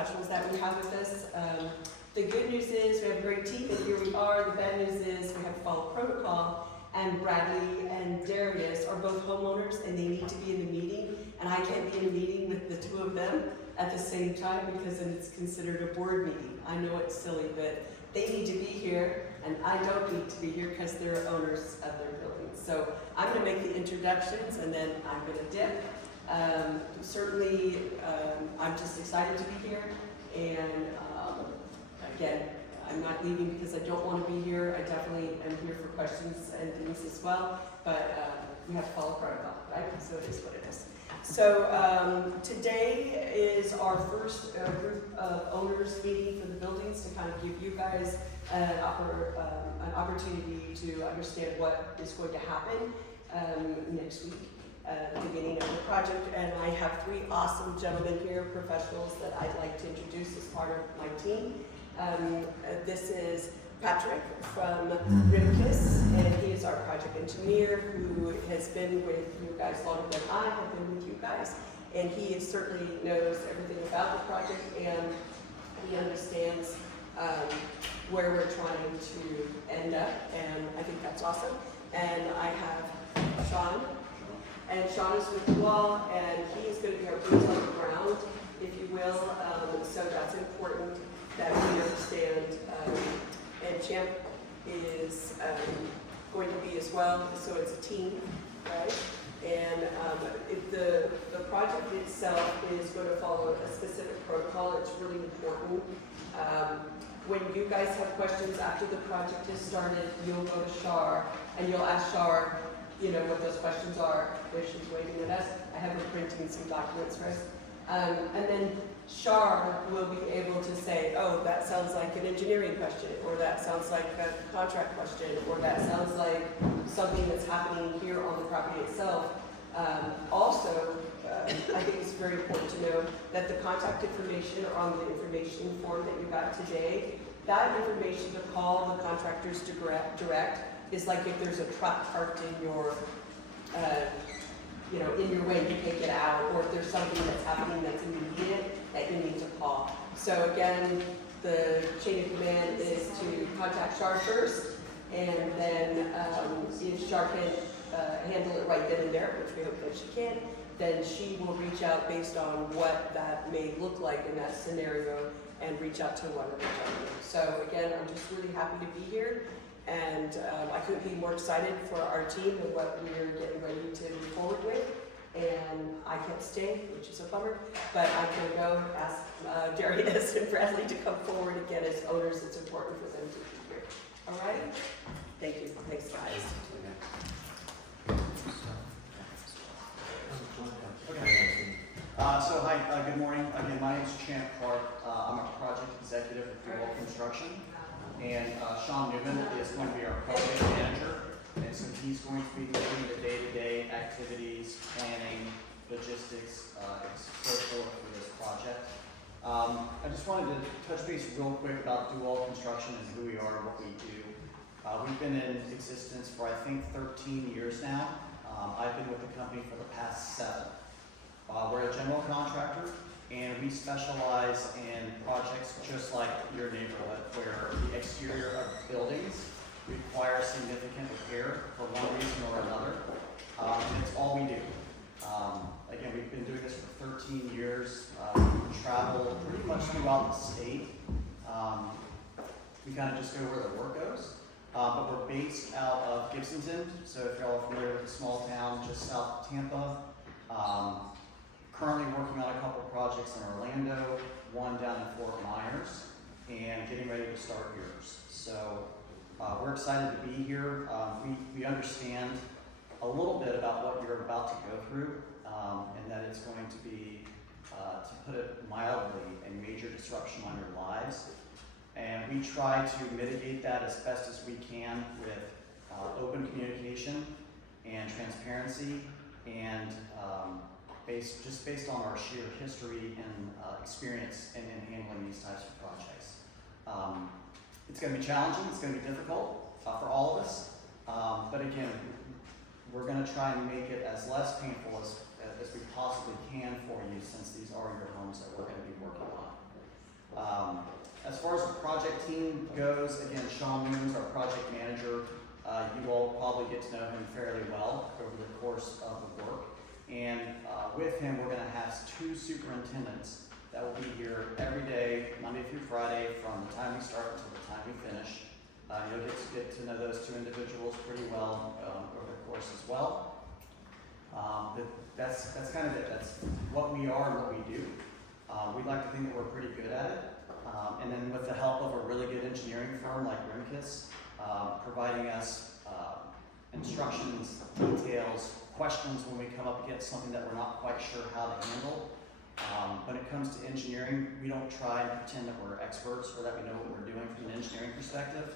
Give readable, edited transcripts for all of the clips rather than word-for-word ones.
professionals that we have with us. The good news is we have a great team, and here we are. The bad news is we have to follow protocol, and Bradley and Darius are both homeowners, and they need to be in the meeting, and I can't be in a meeting with the two of them at the same time because then it's considered a board meeting. I know it's silly, but they need to be here, and I don't need to be here because they're owners of their buildings. So I'm going to make the introductions, and then I'm going to dip. Certainly, I'm just excited to be here, and again, I'm not leaving because I don't want to be here. I definitely am here for questions and things as well, but we have to follow protocol, right? So it is what it is. So today is our first group of owners meeting for the buildings to kind of give you guys an opportunity to understand what is going to happen next week. The beginning of the project, and I have three awesome gentlemen here, professionals that I'd like to introduce as part of my team. This is Patrick from Rimkus, and he is our project engineer who has been with you guys longer than I have been with you guys, and he certainly knows everything about the project, and he understands where we're trying to end up, and I think that's awesome. And I have Sean. And Sean is with you all, and he is going to be our boots on the ground, if you will. So that's important that we understand. And Champ is going to be as well, so it's a team, right? And the project itself is going to follow a specific protocol. It's really important. When you guys have questions after the project is started, you'll go to Shar, and you'll ask Shar, you know, what those questions are. There she's waving at us. I have her printing some documents for us. And then Shar will be able to say, oh, that sounds like an engineering question, or that sounds like a contract question, or that sounds like something that's happening here on the property itself. Also, I think it's very important to know that the contact information on the information form that you got today, that information to call the contractors direct is like if there's a truck parked in your, in your way, you can't get out, or if there's something that's happening that's immediate that you need to call. So again, the chain of command is to contact Shar first, and then if Shar can handle it right then and there, which we hope that she can, then she will reach out based on what that may look like in that scenario and reach out to one of the gentlemen. So again, I'm just really happy to be here. And I couldn't be more excited for our team and what we're getting ready to move forward with. And I can't stay, which is a bummer, but I can go ask Darius and Bradley to come forward again as owners. It's important for them to be here. All right? Thank you. Thanks, guys. So hi, good morning. Again, my name is Champ Clark. I'm a project executive at Itopia Construction. And Sean Newman is going to be our project manager, and so he's going to be doing the day-to-day activities, planning, logistics, and so forth for this project. I just wanted to touch base real quick about Dual Construction and who we are and what we do. We've been in existence for I think 13 years now. I've been with the company for the past 7. We're a general contractor, and we specialize in projects just like your neighborhood, where the exterior of buildings require significant repair for one reason or another. And it's all we do. Again, we've been doing this for 13 years. We travel pretty much throughout the state. We kind of just go where the work goes. But we're based out of Gibson's End, so if you're all familiar with the small town just south of Tampa. Currently working on a couple projects in Orlando, one down in Fort Myers, and getting ready to start yours. So we're excited to be here. We understand a little bit about what you're about to go through, and that it's going to be, to put it mildly, a major disruption on your lives. And we try to mitigate that as best as we can with open communication and transparency, and based on our sheer history and experience in handling these types of projects. It's going to be challenging, it's going to be difficult for all of us, but again, we're going to try and make it as less painful as we possibly can for you, since these are your homes that we're going to be working on. project team goes, again, Sean Moon's our project manager. You all probably get to know him fairly well over the course of the work. And with him, we're going to have 2 superintendents that will be here every day, Monday through Friday, from the time we start until the time we finish. You'll get to know those 2 individuals pretty well over the course as well. That's kind of it. That's what we are and what we do. We'd like to think that we're pretty good at it. And then with the help of a really good engineering firm like Rimkus, providing us instructions, details, questions when we come up against something that we're not quite sure how to handle. When it comes to engineering, we don't try and pretend that we're experts or that we know what we're doing from an engineering perspective.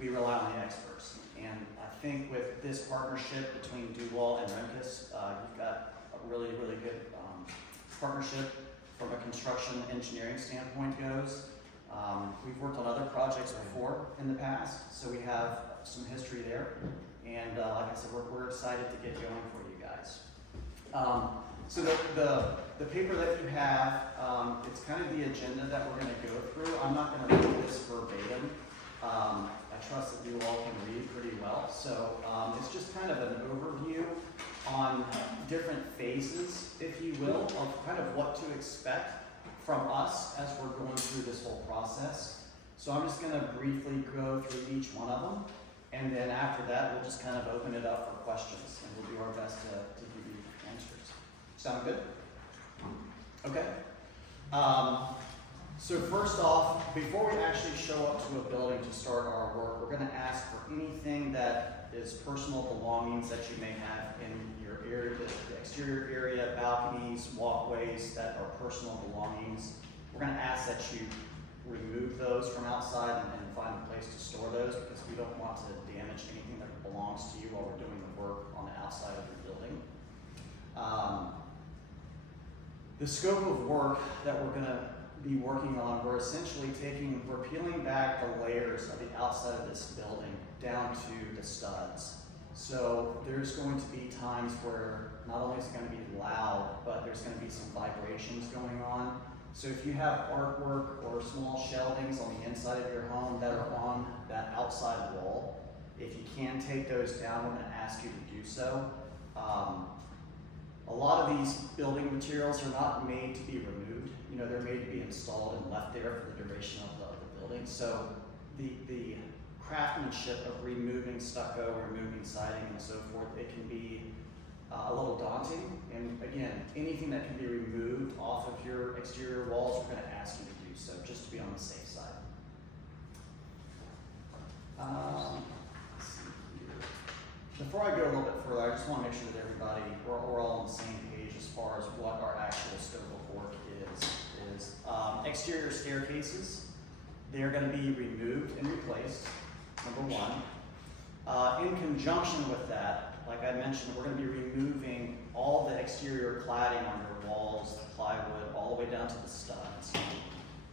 We rely on the experts. And I think with this partnership between Duval and Rimkus, you've got a really, really good partnership from a construction engineering standpoint goes. We've worked on other projects before in the past, so we have some history there. And like I said, we're excited to get going for you guys. So the paper that you have, it's kind of the agenda that we're going to go through. I'm not going to read this verbatim. I trust that you all can read pretty well. So it's just kind of an overview on different phases, if you will, of kind of what to expect from us as we're going through this whole process. So I'm just going to briefly go through each one of them. And then after that, we'll just kind of open it up for questions, and we'll do our best to give you answers. Sound good? Okay. So first off, before we actually show up to a building to start our work, we're going to ask for anything that is personal belongings that you may have in your area, the exterior area, balconies, walkways that are personal belongings. We're going to ask that you remove those from outside and find a place to store those, because we don't want to damage anything that belongs to you while we're doing the work on the outside of your building. The scope of work that we're going to be working on, we're peeling back the layers of the outside of this building down to the studs. So there's going to be times where not only is it going to be loud, but there's going to be some vibrations going on. So if you have artwork or small shelvings on the inside of your home that are on that outside wall, if you can take those down, we're going to ask you to do so. A lot of these building materials are not made to be removed. You know, they're made to be installed and left there for the duration of the building. So the craftsmanship of removing stucco, removing siding, and so forth, it can be a little daunting. And again, anything that can be removed off of your exterior walls, we're going to ask you to do so, just to be on the safe side. Let's see here. Before I go a little bit further, I just want to make sure that everybody, we're all on the same page as far as what our actual scope of work is. Exterior staircases, they're going to be removed and replaced, number one. In conjunction with that, like I mentioned, we're going to be removing all the exterior cladding on your walls, the plywood, all the way down to the studs.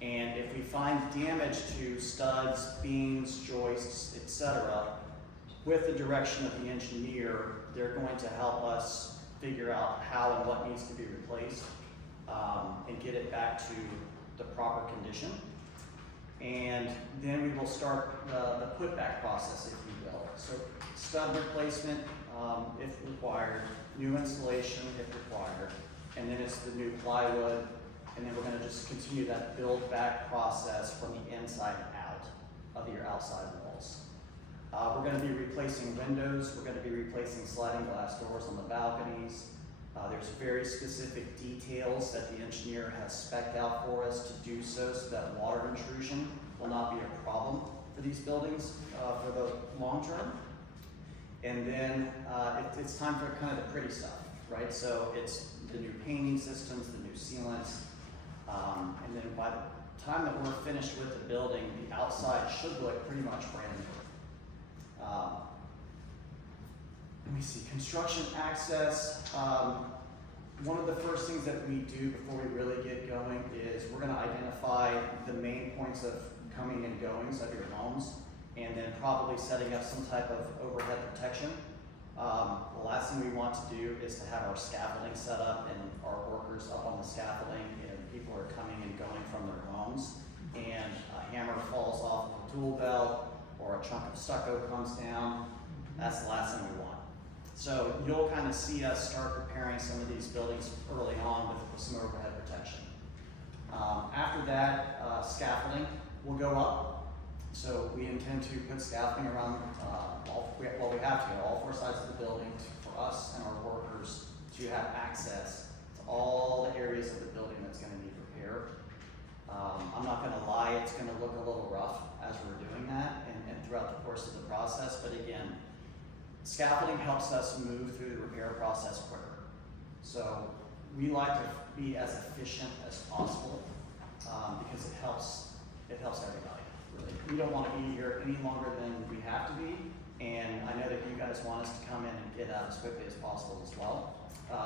And if we find damage to studs, beams, joists, etc., with the direction of the engineer, they're going to help us figure out how and what needs to be replaced and get it back to the proper condition. And then we will start the put-back process, if you will. So stud replacement, if required, new insulation if required, and then it's the new plywood, and then we're going to just continue that build-back process from the inside out of your outside walls. We're going to be replacing windows, we're going to be replacing sliding glass doors on the balconies. There's very specific details that the engineer has spec'd out for us to do so that water intrusion will not be a problem for these buildings for the long term. And then it's time for kind of the pretty stuff, right? So it's the new painting systems, the new sealants, and then by the time that we're finished with the building, the outside should look pretty much brand new. Let me see, construction access. One of the first things that we do before we really get going is we're going to identify the main points of coming and goings of your homes, and then probably setting up some type of overhead protection. The last thing we want to do is to have our scaffolding set up and our workers up on the scaffolding, and people are coming and going from their homes, and a hammer falls off tool belt or a chunk of stucco comes down, that's the last thing we want. So you'll kind of see us start preparing some of these buildings early on with some overhead protection. After that, scaffolding will go up. So we intend to put scaffolding around, we have to, all 4 sides of the building for us and our workers to have access to all the areas of the building that's going to need repair. I'm not going to lie, it's going to look a little rough as we're doing that and throughout the course of the process, but again, scaffolding helps us move through the repair process quicker. So we like to be as efficient as possible because it helps everybody, really. We don't want to be here any longer than we have to be, and I know that you guys want us to come in and get out as quickly as possible as well.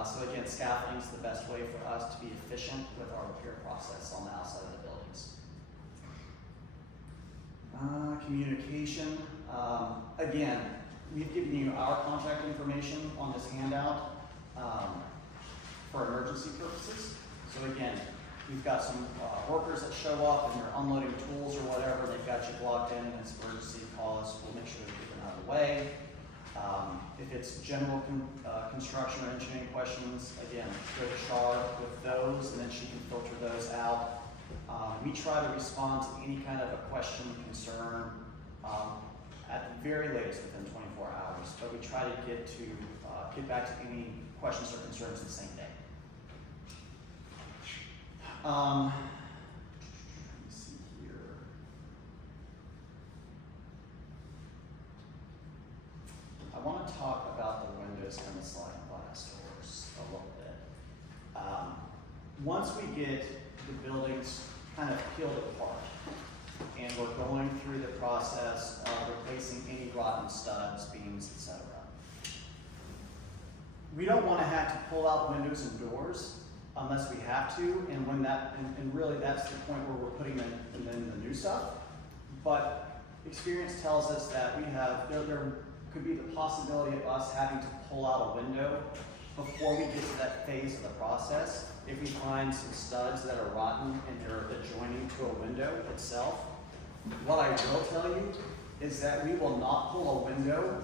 So again, scaffolding is the best way for us to be efficient with our repair process on the outside of the buildings. Communication. Again, we've given you our contact information on this handout for emergency purposes. So again, we've got some workers that show up and they're unloading tools or whatever. They've got you blocked in and it's emergency, call us. We'll make sure to get them out of the way. If it's general construction or engineering questions, again, go to Char with those and then she can filter those out. We try to respond to any kind of a question, concern, at the very latest within 24 hours, but we try to get back to any questions or concerns the same day. Let me see here. I want to talk about the windows and the sliding glass doors a little bit. Once we get the buildings kind of peeled apart, and we're going through the process of replacing any rotten studs, beams, etc. We don't want to have to pull out windows and doors unless we have to, and when that, and really that's the point where we're putting in the new stuff. But experience tells us that we have, there could be the possibility of us having to pull out a window before we get to that phase of the process. If we find some studs that are rotten and they're adjoining to a window itself, what I will tell you is that we will not pull a window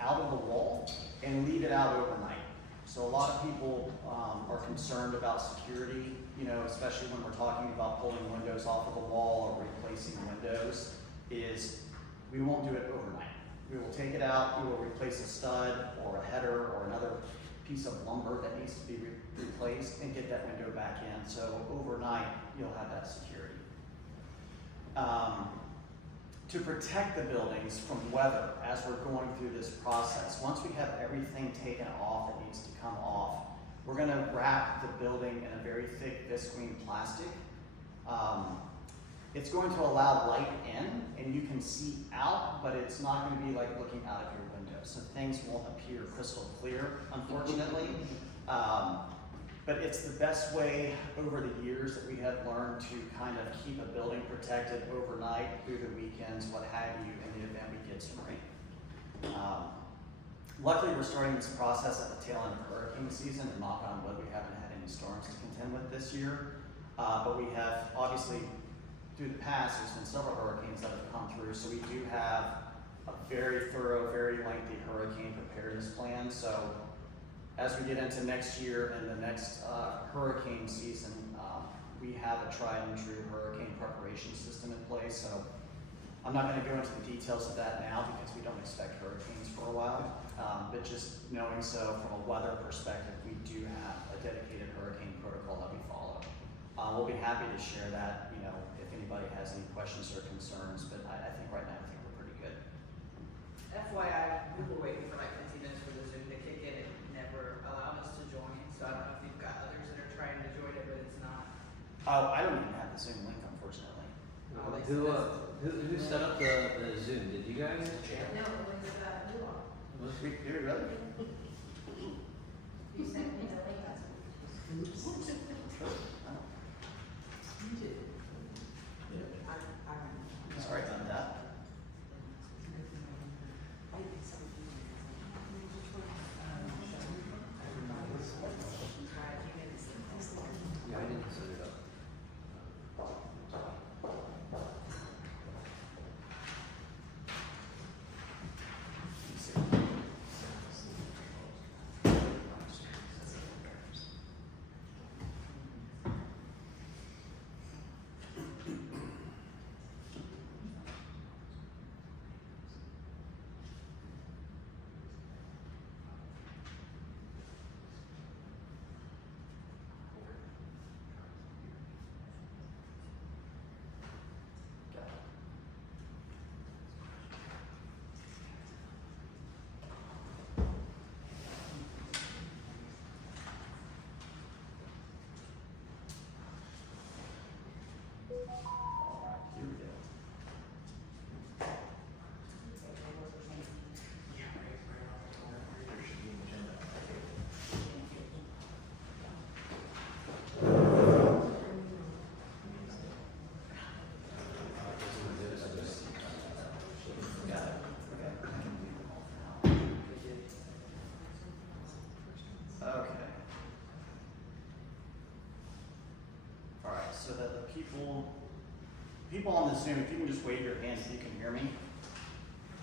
out of the wall and leave it out overnight. So a lot of people are concerned about security, you know, especially when we're talking about pulling windows off of the wall or replacing windows, is we won't do it overnight. We will take it out, we will replace a stud or a header or another piece of lumber that needs to be replaced and get that window back in. So overnight, you'll have that security. To protect the buildings from weather as we're going through this process, once we have everything taken off that needs to come off, we're going to wrap the building in a very thick visqueen plastic. It's going to allow light in and you can see out, but it's not going to be like looking out of your window. So things won't appear crystal clear, unfortunately. But it's the best way over the years that we have learned to kind of keep a building protected overnight, through the weekends, what have you, in the event we get some rain. Luckily, we're starting this process at the tail end of hurricane season, and knock on wood, we haven't had any storms to contend with this year. But we have, obviously, through the past, there's been several hurricanes that have come through, so we do have a very thorough, very lengthy hurricane preparedness plan. So as we get into next year and the next hurricane season, we have a tried and true hurricane preparation system in place. So I'm not going to go into the details of that now because we don't expect hurricanes for a while. But just knowing so from a weather perspective, we do have a dedicated hurricane protocol that we follow. We'll be happy to share that, you know, if anybody has any questions or concerns, but I think right now I think we're pretty good. FYI, we were waiting for like 15 minutes for the Zoom to kick in. It never allowed us to join, so I don't know if you've got others that are trying to join it, but it's not. Oh, I don't even have the Zoom link, unfortunately. Who set up the Zoom? Did you guys? No, it was you all. Did we really? You sent me the link. You did. Sorry about that. Yeah, I didn't set it up. Alright, here we go. Got it. Okay. Alright, so that the people on the Zoom, if you can just wave your hand if you can hear me.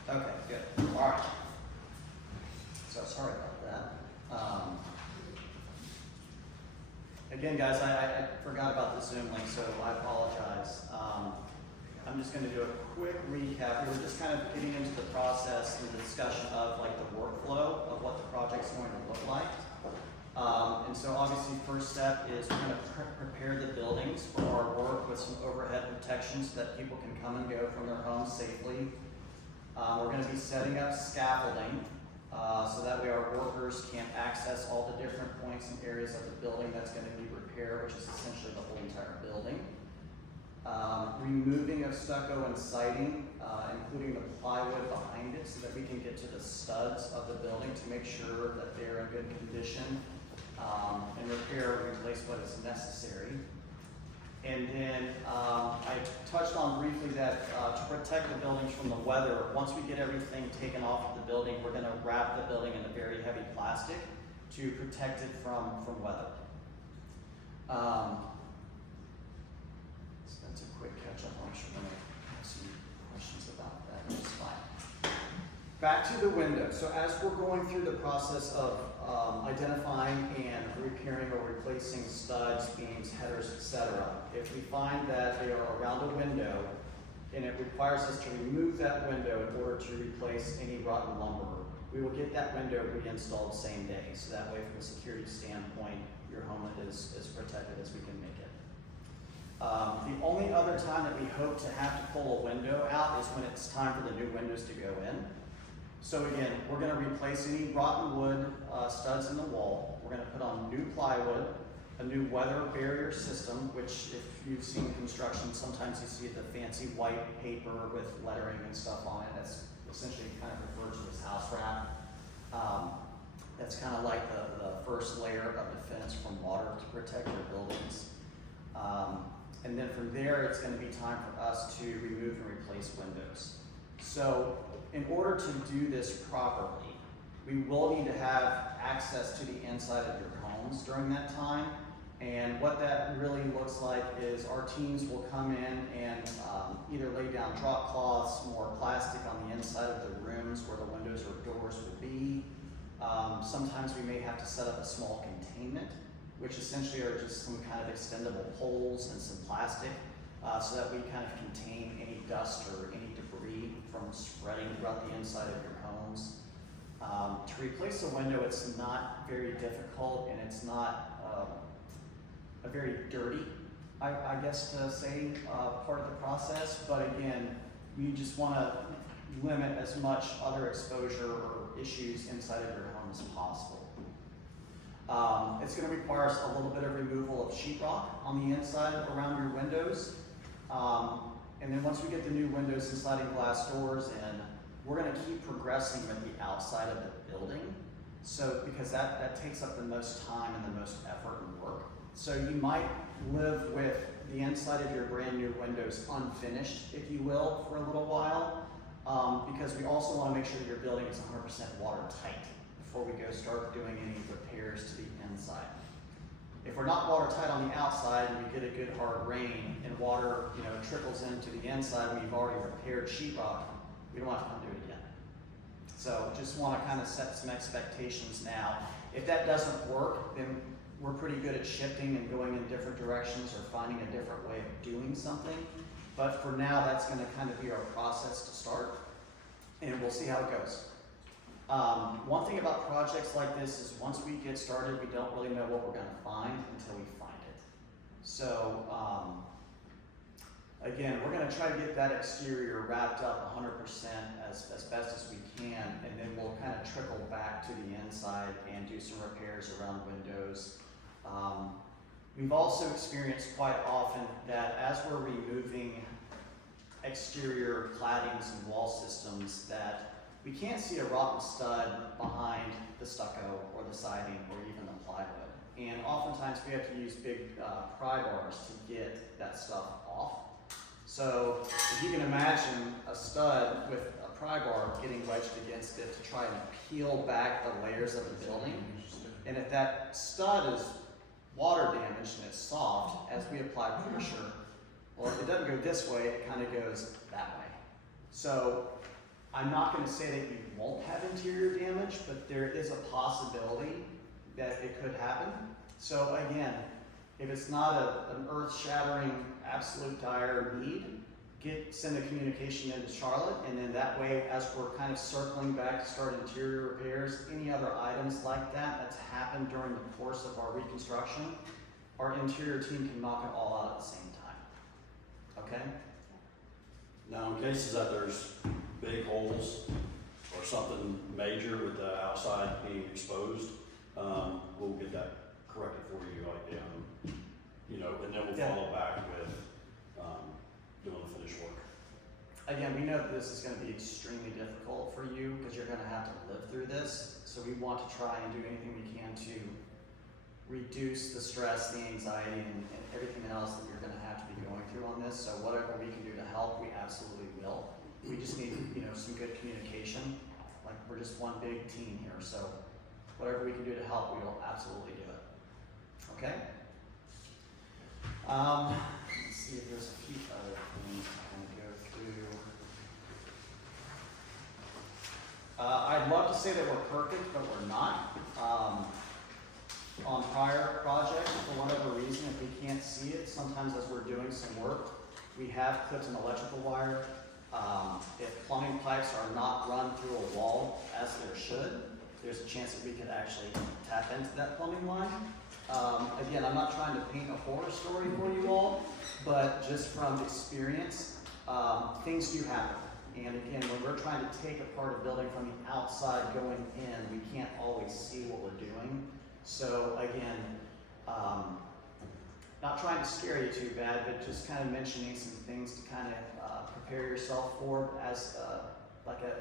Okay, good. Alright. So sorry about that. Again, guys, I forgot about the Zoom link, so I apologize. I'm just going to do a quick recap. We were just kind of getting into the process and the discussion of like the workflow of what the project's going to look like. And so obviously first step is we're going to prepare the buildings for our work with some overhead protection so that people can come and go from their homes safely. We're going to be setting up scaffolding so that way our workers can access all the different points and areas of the building that's going to be repaired, which is essentially the whole entire building. Removing of stucco and siding, including the plywood behind it so that we can get to the studs of the building to make sure that they're in good condition, and repair or replace what is necessary. And then I touched on briefly that to protect the buildings from the weather, once we get everything taken off of the building, we're going to wrap the building in a very heavy plastic to protect it from weather. So that's a quick catch up. I'm sure we're going to have some questions about that, which is fine. Back to the window. So as we're going through the process of identifying and repairing or replacing studs, beams, headers, etc., if we find that they are around a window and it requires us to remove that window in order to replace any rotten lumber, we will get that window reinstalled same day. So that way, from a security standpoint, your home is as protected as we can make it. The only other time that we hope to have to pull a window out is when it's time for the new windows to go in. So again, we're going to replace any rotten wood studs in the wall. We're going to put on new plywood, a new weather barrier system, which if you've seen construction, sometimes you see the fancy white paper with lettering and stuff on it. That's essentially kind of referred to as house wrap. That's kind of like the first layer of defense from water to protect your buildings. And then from there, it's going to be time for us to remove and replace windows. So in order to do this properly, we will need to have access to the inside of your homes during that time. And what that really looks like is our teams will come in and either lay down drop cloths, more plastic on the inside of the rooms where the windows or doors will be. Sometimes we may have to set up a small containment, which essentially are just some kind of extendable poles and some plastic so that we kind of contain any dust or any debris from spreading throughout the inside of your homes. To replace a window, it's not very difficult and it's not a very dirty, I guess to say, part of the process, but again, we just want to limit as much other exposure or issues inside of your home as possible. It's going to require us a little bit of removal of sheetrock on the inside around your windows. And then once we get the new windows and sliding glass doors in, we're going to keep progressing with the outside of the building. So because that takes up the most time and the most effort and work. So you might live with the inside of your brand new windows unfinished, if you will, for a little while. Because we also want to make sure that your building is 100% watertight before we go start doing any repairs to the inside. If we're not watertight on the outside and we get a good hard rain and water, trickles into the inside and we've already repaired sheetrock, we don't have to come do it again. So just want to kind of set some expectations now. If that doesn't work, then we're pretty good at shifting and going in different directions or finding a different way of doing something. But for now, that's going to kind of be our process to start, and we'll see how it goes. One thing about projects like this is once we get started, we don't really know what we're going to find until we find it. So again, we're going to try to get that exterior wrapped up 100% as best as we can, and then we'll kind of trickle back to the inside and do some repairs around windows. We've also experienced quite often that as we're removing exterior claddings and wall systems, that we can't see a rotten stud behind the stucco or the siding or even the plywood. And oftentimes we have to use big pry bars to get that stuff off. So if you can imagine a stud with a pry bar getting wedged against it to try and peel back the layers of the building, and if that stud is water damaged and it's soft, as we apply pressure, well, if it doesn't go this way, it kind of goes that way. So I'm not going to say that you won't have interior damage, but there is a possibility that it could happen. So again, if it's not an earth-shattering, absolute dire need, send a communication into Charlotte, and then that way, as we're kind of circling back to start interior repairs, any other items like that that's happened during the course of our reconstruction, our interior team can knock it all out at the same time. Okay? Now, in cases that there's big holes or something major with the outside being exposed, we'll get that corrected for you, like, and then we'll follow back with doing the finished work. Again, we know that this is going to be extremely difficult for you because you're going to have to live through this. So we want to try and do anything we can to reduce the stress, the anxiety, and everything else that you're going to have to be going through on this. So whatever we can do to help, we absolutely will. We just need, some good communication. Like, we're just one big team here. So whatever we can do to help, we will absolutely do it. Okay? Let's see if there's a few other things I'm going to go through. I'd love to say that we're perfect, but we're not. On prior projects, for whatever reason, if we can't see it, sometimes as we're doing some work, we have clipped an electrical wire. If plumbing pipes are not run through a wall as there should, there's a chance that we could actually tap into that plumbing line. Again, I'm not trying to paint a horror story for you all, but just from experience, things do happen. And again, when we're trying to take apart a building from the outside going in, we can't always see what we're doing. So again, not trying to scare you too bad, but just kind of mentioning some things to kind of prepare yourself for as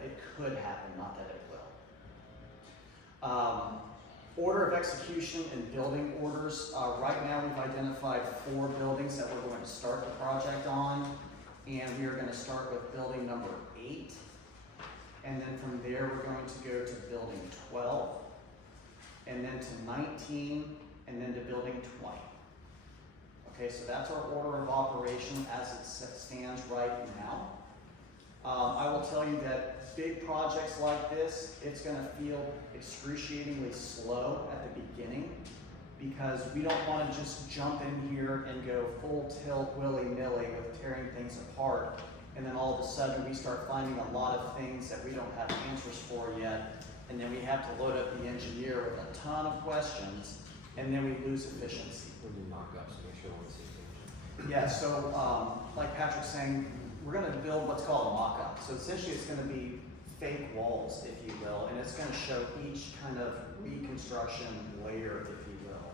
it could happen, not that it will. Order of execution and building orders. Right now we've identified 4 buildings that we're going to start the project on, and we are going to start with building number 8, and then from there we're going to go to building 12, and then to 19, and then to building 20. Okay, so that's our order of operation as it stands right now. I will tell you that big projects like this, it's going to feel excruciatingly slow at the beginning because we don't want to just jump in here and go full tilt willy-nilly with tearing things apart, and then all of a sudden we start finding a lot of things that we don't have answers for yet, and then we have to load up the engineer with a ton of questions, and then we lose efficiency. We'll do mock-ups to make sure we're seeing. Yeah, so like Patrick's saying, we're going to build what's called a mock-up. So essentially it's going to be fake walls, if you will, and it's going to show each kind of reconstruction layer, if you will.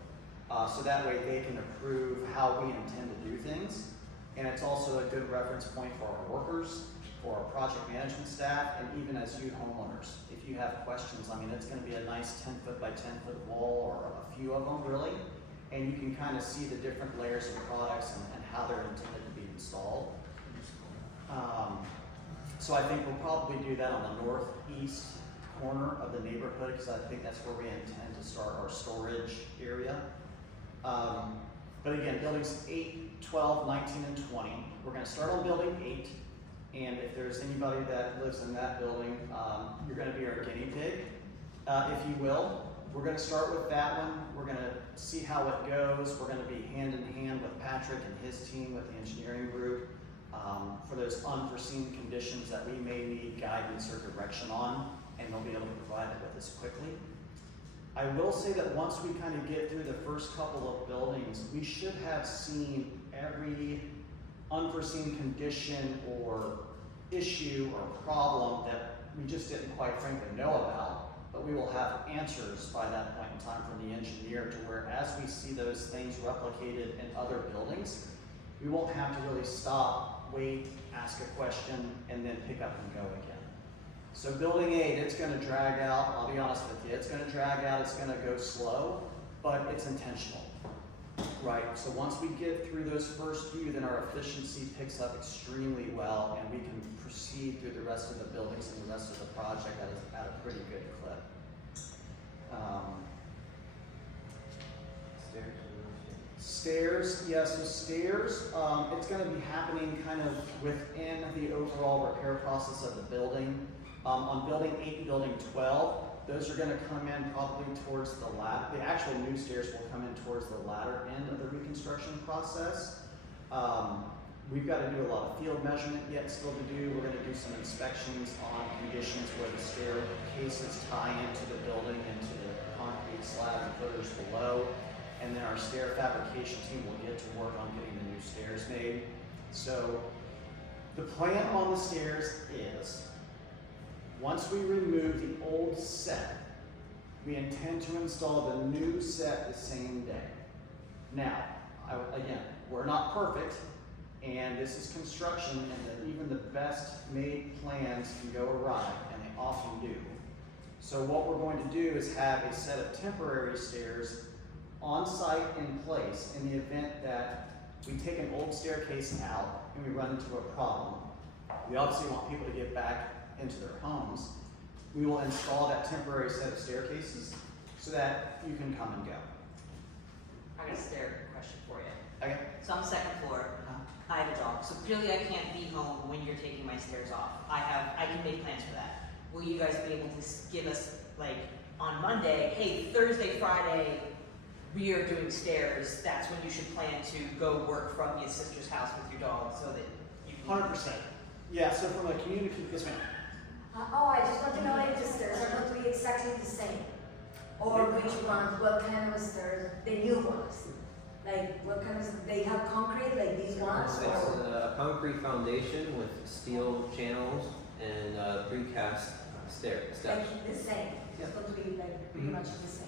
So that way they can approve how we intend to do things. And it's also a good reference point for our workers, for our project management staff, and even as you homeowners. If you have questions, I mean, it's going to be a nice 10-foot by 10-foot wall, or a few of them really, and you can kind of see the different layers of products and how they're intended to be installed. So I think we'll probably do that on the northeast corner of the neighborhood because I think that's where we intend to start our storage area. But again, buildings 8, 12, 19, and 20. We're going to start on building 8, and if there's anybody that lives in that building, you're going to be our guinea pig, if you will. We're going to start with that one. We're going to see how it goes. We're going to be hand in hand with Patrick and his team with the engineering group for those unforeseen conditions that we may need guidance or direction on, and they'll be able to provide it with us quickly. I will say that once we kind of get through the first couple of buildings, we should have seen every unforeseen condition or issue or problem that we just didn't quite frankly know about. but we will have answers by that point in time from the engineer to where as we see those things replicated in other buildings, we won't have to really stop, wait, ask a question, and then pick up and go again. So building 8, it's gonna drag out, I'll be honest with you, it's gonna drag out, it's gonna go slow, but it's intentional, right? So once we get through those first few, then our efficiency picks up extremely well, and we can proceed through the rest of the buildings and the rest of the project at a pretty good clip. Stairs, yes, so stairs, it's gonna be happening kind of within the overall repair process of the building. On building 8 and building 12, those are gonna come in probably towards the actual new stairs will come in towards the latter end of the reconstruction process. We've got to do a lot of field measurement yet still to do. We're gonna do some inspections on conditions where the staircases tie into the building, into the concrete slab and footers below. And then our stair fabrication team will get to work on getting the new stairs made. So the plan on the stairs is, once we remove the old set, we intend to install the new set the same day. Now, again, we're not perfect, and this is construction, and that even the best made plans can go awry, and they often do. So what we're going to do is have a set of temporary stairs on site in place in the event that we take an old staircase out and we run into a problem. We obviously want people to get back into their homes. We will install that temporary set of staircases so that you can come and go. I got a stair question for you. Okay? So I'm second floor. I have a dog, so clearly I can't be home when you're taking my stairs off. I can make plans for that. Will you guys be able to give us, like, on Monday, hey, Thursday, Friday, we are doing stairs, that's when you should plan to go work from your sister's house with your dog so that you can... 100%. Yeah, so from a community, yes ma'am. I just want to know if the stairs are going to be exactly the same. Or which ones, what kind of stairs, the new ones. Like, what kind of, they have concrete like these ones? It's Or a concrete foundation with steel channels and precast steps. like the same? Yeah. It's going to be like pretty much the same.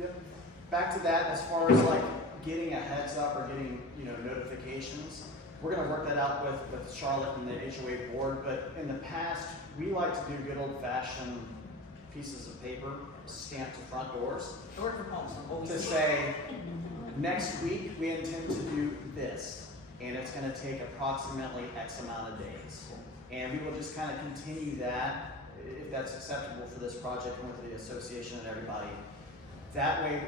Yep. Back to that, as far as like getting a heads up or getting, notifications, we're gonna work that out with Charlotte and the HOA board, but in the past, we like to do good old fashioned pieces of paper stamped to front doors I work from home, so I'm always... to say, next week, we intend to do this, and it's gonna take approximately X amount of days. And we will just kind of continue that, if that's acceptable for this project and with the association and everybody. That way,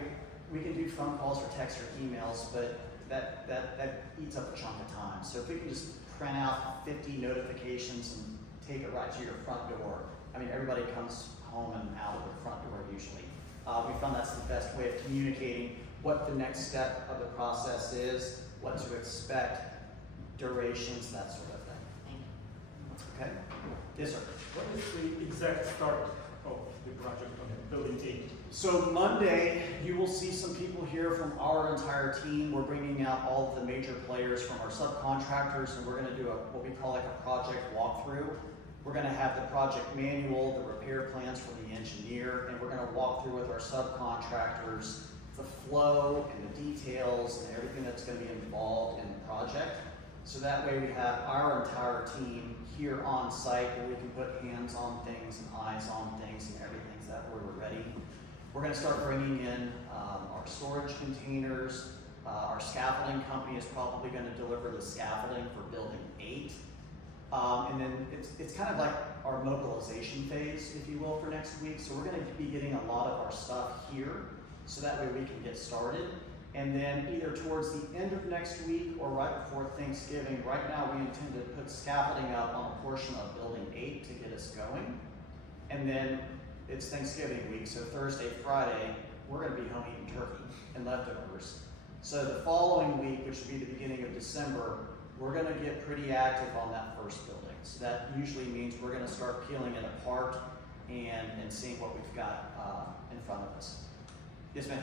we can do phone calls or text or emails, but that eats up a chunk of time. So if we can just print out 50 notifications and take it right to your front door, I mean, everybody comes home and out of their front door usually. We found that's the best way of communicating what the next step of the process is, what to expect, durations, that sort of thing. Okay? Yes, sir. What is the exact start of the project on building 8? So Monday, you will see some people here from our entire team. We're bringing out all of the major players from our subcontractors, and we're gonna do what we call like a project walkthrough. We're gonna have the project manual, the repair plans from the engineer, and we're gonna walk through with our subcontractors the flow and the details and everything that's gonna be involved in the project. So that way we have our entire team here on site where we can put hands on things and eyes on things and everything, so that way we're ready. We're gonna start bringing in our storage containers. Our scaffolding company is probably gonna deliver the scaffolding for building 8. And then it's kind of like our mobilization phase, if you will, for next week. So we're gonna be getting a lot of our stuff here, so that way we can get started. And then either towards the end of next week or right before Thanksgiving, right now we intend to put scaffolding up on a portion of building 8 to get us going. And then it's Thanksgiving week, so Thursday, Friday, we're gonna be home eating turkey and leftovers. So the following week, which would be the beginning of December, we're gonna get pretty active on that first building. So that usually means we're gonna start peeling it apart and seeing what we've got in front of us. Yes, ma'am?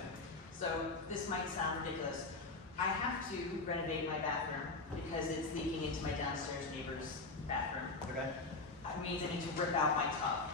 So this might sound ridiculous. I have to renovate my bathroom because it's leaking into my downstairs neighbor's bathroom. Okay. That means I need to rip out my tub.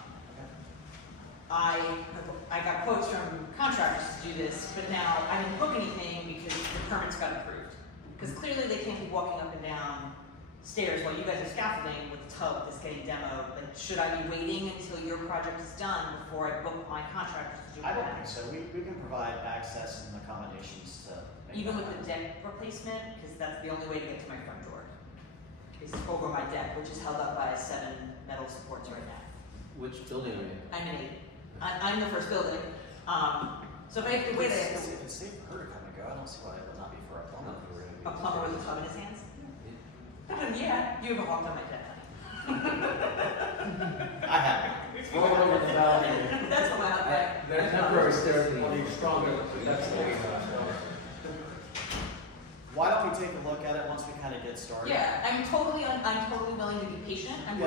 I got quotes from contractors to do this, but now I didn't book anything because the permits got approved. Because clearly they can't be walking up and down stairs while you guys are scaffolding with a tub that's getting demoed. Like, should I be waiting until your project is done before I book my contractors to do I don't that? think so. We can provide access and accommodations to. Even with the deck replacement, because that's the only way to get to my front door. Is over my deck, which is held up by 7 metal supports right now. Which building are you? I'm in 8. I'm the first building. So if I have to wait, If it's safe for her to come and go, I don't see why it would not be for a plumber. a plumber with a tub in his hands? Yeah, you haven't walked on my deck, I haven't. Roll over the balcony. honey. That's allowed, right? There's temporary stairs, one each stronger, that's the way. Why don't we take a look at it once we kind of get started? Yeah, I'm totally willing to be patient. I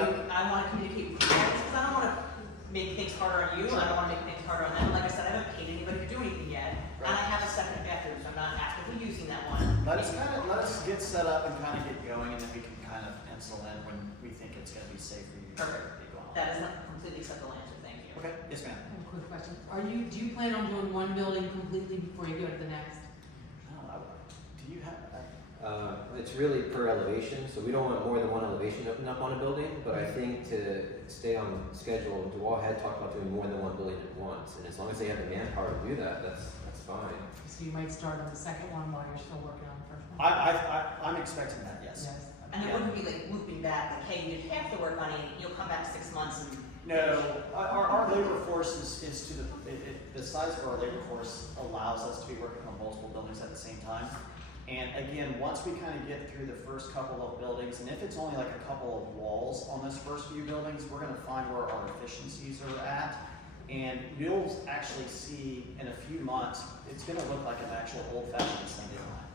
want to communicate with you guys, because I don't want to make things harder on you, and I don't want to make things harder on them. Like I said, I haven't paid anybody to do anything yet, and I have a second bathroom, so I'm not actively using that one. Let us get set up and kind of get going, and then we can kind of pencil in when we think it's going to be safe for you to Perfect. get going. That is a completely acceptable answer, thank you. Okay, yes, ma'am. I have a quick question. Do you plan on doing one building completely before you go to the next? Do you have? It's really per elevation, so we don't want more than one elevation open up on a building, but I think to stay on schedule, Dewalt had talked about doing more than one building at once, and as long as they have the manpower to do that, that's fine. So you might start on the second one while you're still working on the first one? I'm expecting that, yes. Yes. And it wouldn't be like looping back, like, hey, you did half the work on it, you'll come back 6 months and. No, our labor force is to the size of our labor force allows us to be working on multiple buildings at the same time. And again, once we kind of get through the first couple of buildings, and if it's only like a couple of walls on those first few buildings, we're gonna find where our efficiencies are at. And you'll actually see in a few months, it's gonna look like an actual old-fashioned assembly line.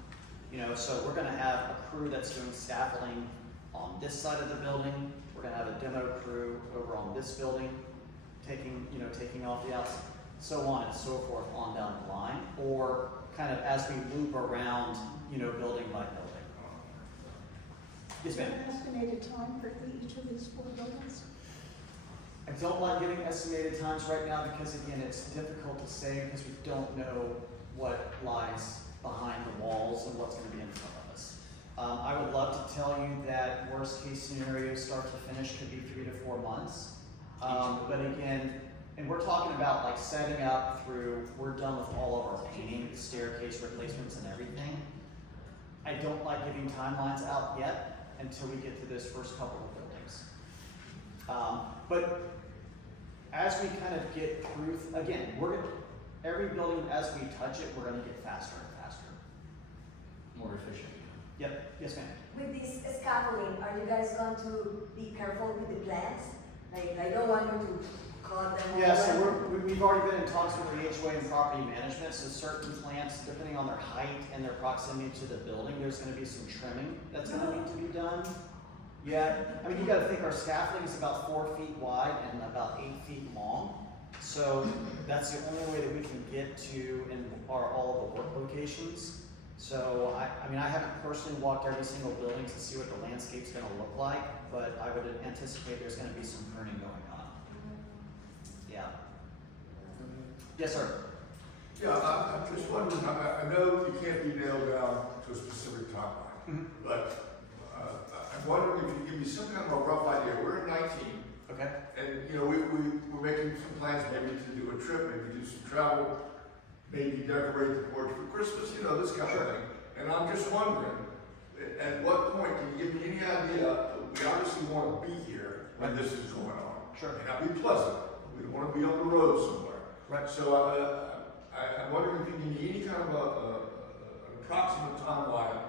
You know, so we're gonna have a crew that's doing scaffolding on this side of the building. We're gonna have a demo crew over on this building, taking off the outs, so on and so forth on down the line, or kind of as we loop around, building by building. Yes, ma'am. Estimated time for each of these 4 buildings? I don't like giving estimated times right now because again, it's difficult to say because we don't know what lies behind the walls and what's going to be in front of us. I would love to tell you that worst case scenario, start to finish, could be 3 to 4 months. But again, and we're talking about like setting up through, we're done with all of our painting, staircase replacements and everything. I don't like giving timelines out yet until we get through those first couple of buildings. But as we kind of get through, again, every building as we touch it, we're gonna get faster and faster. More efficient. Yep, yes ma'am. With this scaffolding, are you guys going to be careful with the plants? Like, I don't want you to cut them. Yeah, so we've already been in talks with the HOA and property management, so certain plants, depending on their height and their proximity to the building, there's gonna be some trimming that's gonna need to be done. Yeah, I mean, you gotta think our scaffolding is about 4 feet wide and about 8 feet long. So that's the only way that we can get to all of the work locations. So I haven't personally walked every single building to see what the landscape's gonna look like, but I would anticipate there's gonna be some pruning going on. Yeah. Yes, sir. Yeah, I'm just wondering, I know you can't be nailed down to a specific timeline, but I'm wondering if you give me some kind of a rough idea. We're at 19. Okay. And, we're making some plans maybe to do a trip, maybe do some travel, maybe decorate the porch for Christmas, this kind of thing. And I'm just wondering, at what point, can you give me any idea? We obviously want to be here when this is going on. Sure. And not be pleasant. We don't want to be on the road somewhere. Right. So I'm wondering if you can give me any kind of an approximate timeline.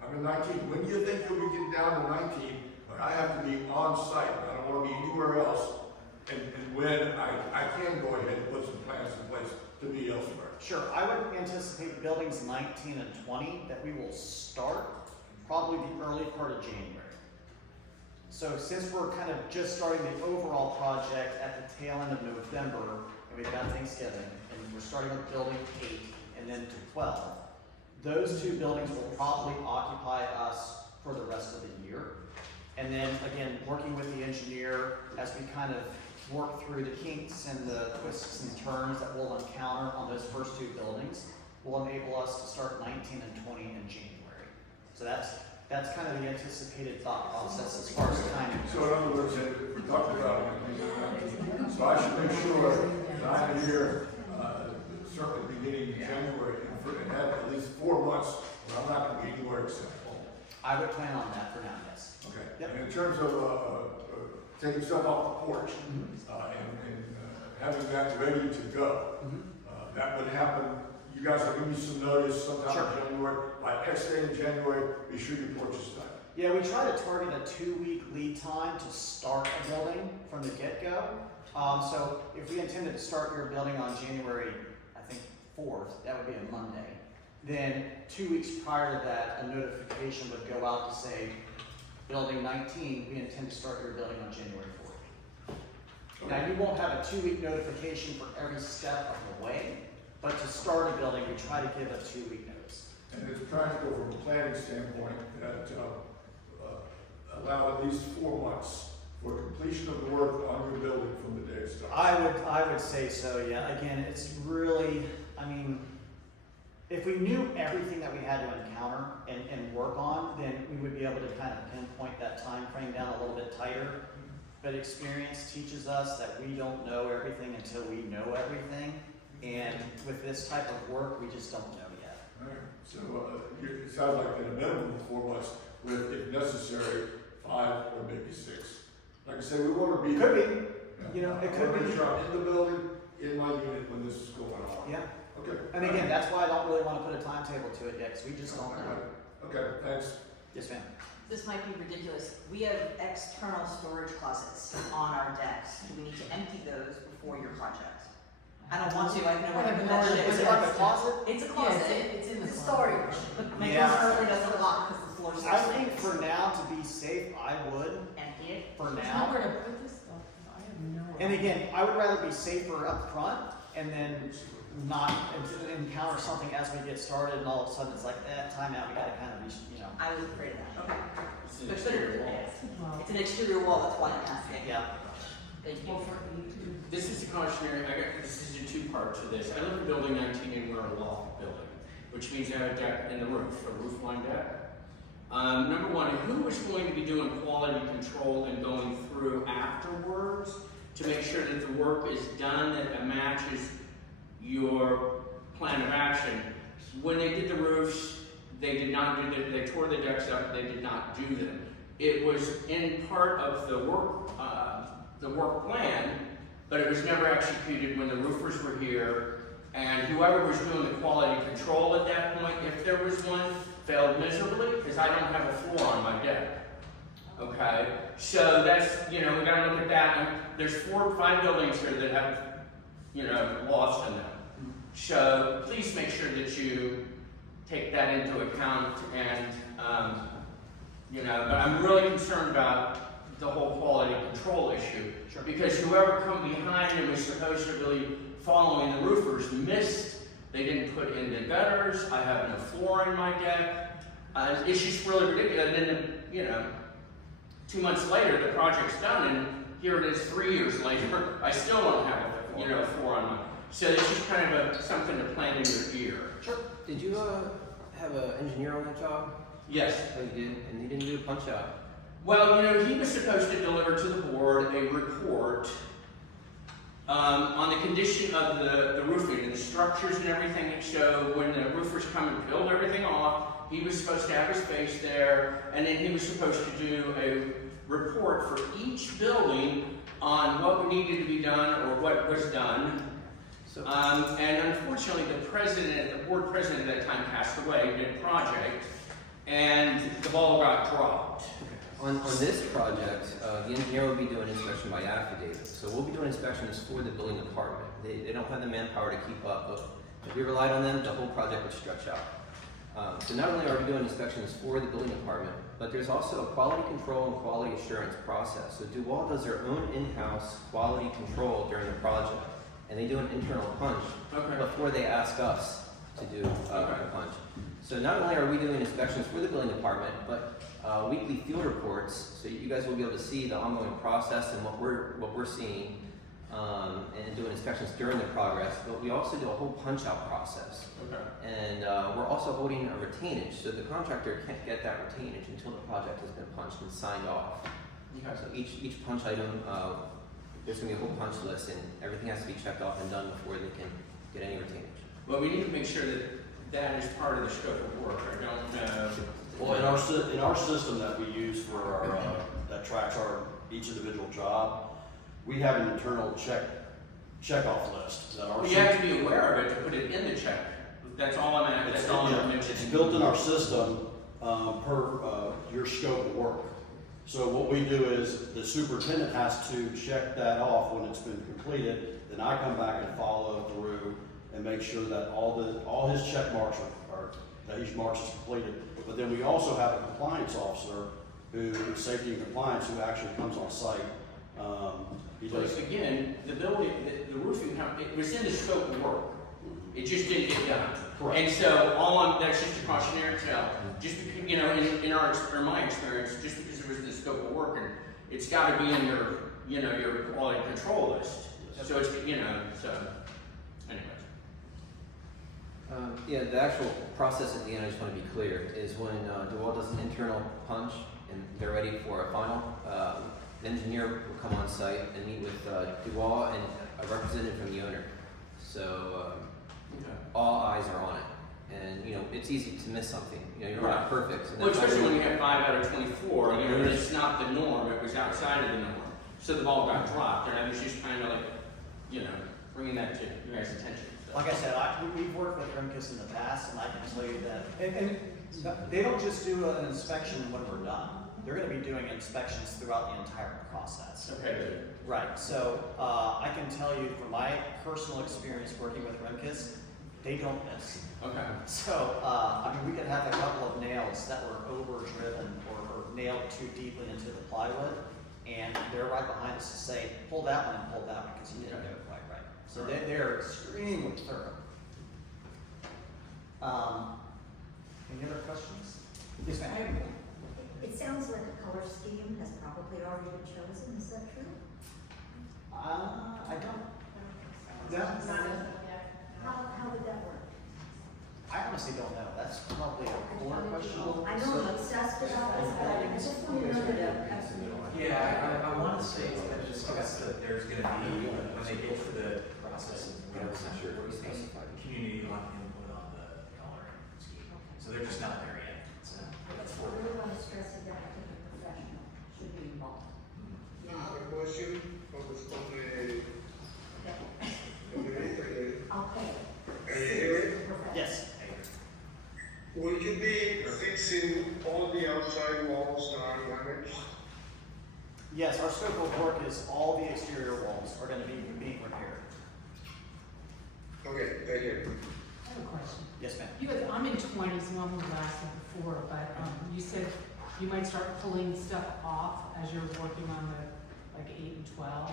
I'm at 19. When do you think you'll be getting down to 19? But I have to be on site. I don't want to be anywhere else. And when I can go ahead and put some plans in place to be elsewhere. Sure, I would anticipate buildings 19 and 20 that we will start probably the early part of January. So since we're kind of just starting the overall project at the tail end of November, and we've got Thanksgiving, and we're starting with building 8 and then to 12, those 2 buildings will probably occupy us for the rest of the year. And then again, working with the engineer as we kind of work through the kinks and the twists and turns that we'll encounter on those first two buildings will enable us to start 19 and 20 in January. So that's kind of the anticipated thought process as far as timing. So in other words, we talked about it, so I should make sure that I'm here, certainly beginning in January, and have at least 4 months, where I'm not gonna be anywhere except home. I would plan on that for now, yes. Okay. Yep. And in terms of, taking stuff off the porch, and having that ready to go, that would happen, you guys will give me some notice sometime Sure. in January, by X day in January, be sure your porch is done. Yeah, we try to target a 2-week lead time to start a building from the get-go. So if we intended to start your building on January, I think 4th, that would be a Monday, then 2 weeks prior to that, a notification would go out to say, building 19, we intend to start your building on January 4th. Now, you won't have a 2-week notification for every step of the way, but to start a building, we try to give a 2-week notice. And it's practical from a planning standpoint that allow at least 4 months for completion of the work on your building from the day it starts. I would say so, yeah. Again, it's really, I mean, if we knew everything that we had to encounter and work on, then we would be able to kind of pinpoint that time frame down a little bit tighter. But experience teaches us that we don't know everything until we know everything. And with this type of work, we just don't know yet. All right, so it sounds like at a minimum of 4 months, with, if necessary, 5 or maybe 6. Like I say, we want to be. Could be. You know, it I could wanna be. make sure I'm in the building, in my unit when this is going on. Yeah. Okay. And again, that's why I don't really want to put a timetable to it yet, because we just don't know. Okay, thanks. Yes, ma'am. This might be ridiculous. We have external storage closets on our decks. Do we need to empty those before your project? I don't want to, I know where to put that shit. Is it like a closet? It's a Yeah, closet. it's in the It's closet. storage. My Yeah. house currently doesn't lock because the floor's so I think thick. for now, to be safe, I would, Empty it. for It's now. not where to put this stuff. I have no idea. And again, I would rather be safer up front and then not encounter something as we get started and all of a sudden it's like, time out, we gotta kind of, I was afraid of that. Okay. It's an But exterior wall. Well, It's an exterior wall, that's why I'm asking. yeah. Thank you. well, for you too. This is a cautionary, this is a two-part to this. I live in building 19 and we're a loft building, which means I have a deck and a roof line deck. Number one, who is going to be doing quality control and going through afterwards to make sure that the work is done, that matches your plan of action? When they did the roofs, they did not do that, they tore the decks up, they did not do them. It was in part of the work plan, but it was never executed when the roofers were here, and whoever was doing the quality control at that point, if there was one, failed miserably, because I don't have a floor on my deck. Okay, so that's, we gotta look at that. And there's 4 or 5 buildings here that have, lofts in them. So please make sure that you take that into account and, but I'm really concerned about the whole quality control issue. Sure. Because whoever come behind and was supposed to really following the roofers missed. They didn't put in the gutters. I have no floor in my deck. It's just really ridiculous. And then, 2 months later, the project's done, and here it is 3 years later. I still don't have a floor on my. So it's just kind of something to plant in your ear. Sure. Did you have an engineer on that job? Yes. Oh, you did, and he didn't do a punch out. Well, he was supposed to deliver to the board a report on the condition of the roofing and the structures and everything. So when the roofers come and build everything off, he was supposed to have his space there, and then he was supposed to do a report for each building on what needed to be done or what was done. So, And unfortunately, the board president at that time passed away mid-project, and the ball got dropped. on this project, the engineer will be doing inspection by affidavit. So we'll be doing inspections for the building department. They don't have the manpower to keep up, but if we relied on them, the whole project would stretch out. So not only are we doing inspections for the building department, but there's also a quality control and quality assurance process. So DeWalt does their own in-house quality control during the project, and they do an internal punch before they ask us to do a punch. So not only are we doing inspections for the building department, but weekly field reports, so you guys will be able to see the ongoing process and what we're seeing and doing inspections during the progress, but we also do a whole punch-out process. Okay. And we're also holding a retainage, so the contractor can't get that retainage until the project has been punched and signed off. Okay. So each punch item, there's gonna be a whole punch list, and everything has to be checked off and done before they can get any retainage. Well, we need to make sure that that is part of the scope of work. I don't know. Well, in our system that we use for our, that tracks each individual job, we have an internal checkoff list. Is that our Well, you have to be aware of it to put it in the check. That's all I'm at. That's all I'm mentioning. It's built in our system per your scope of work. So what we do is the superintendent has to check that off when it's been completed. Then I come back and follow through and make sure that all his check marks are that each marks is completed. But then we also have a compliance officer safety and compliance, who actually comes on site. He But does. again, the building, the roofing company, it was in the scope of work. It just didn't get done. Correct. And so that's just a cautionary tale. Just because, in my experience, just because it was in the scope of work, and it's gotta be in your quality control list. So it's, anyways. Yeah, the actual process at the end, I just want to be clear, is when DeWalt does an internal punch and they're ready for a final, the engineer will come on site and meet with DeWalt and a representative from the owner. So all eyes are on it. And, it's easy to miss something. You're not perfect. And Well, that's especially why when you have 5 out of 24, and it's not the norm, it was outside of the norm. So the ball got dropped, and I was just kind of like, bringing that to your guys' attention. So. Like I said, we've worked with Rimkus in the past, and I can tell you that, and they don't just do an inspection when we're done. They're gonna be doing inspections throughout the entire process. Okay, good. Right, so, I can tell you from my personal experience working with Rimkus, they don't miss. Okay. So, we could have a couple of nails that were overdriven or nailed too deeply into the plywood, and they're right behind us to say, pull that one and pull that one, because you didn't do it quite right. So they're extremely thorough. Any other questions? Yes, ma'am. It sounds like a color scheme has probably already been chosen, is that true? I don't. How would that work? I honestly don't know. That's probably a core question. I know it's just about this, but I just want to know that. Yeah, I want to say it's been discussed that there's going to be, when they get to the process, we have some community input on the coloring scheme. So they're just not there yet. So that's I really want to stress that I think a professional should be involved. I have a question from the Okay. Yes. will you be fixing all the outside walls that are damaged? Yes, our scope of work is all the exterior walls are going to be being repaired. Okay, thank you. I have a question. Yes, ma'am. I'm in 20, so I'm the last of before, but you said you might start pulling stuff off as you're working on the 8 and 12.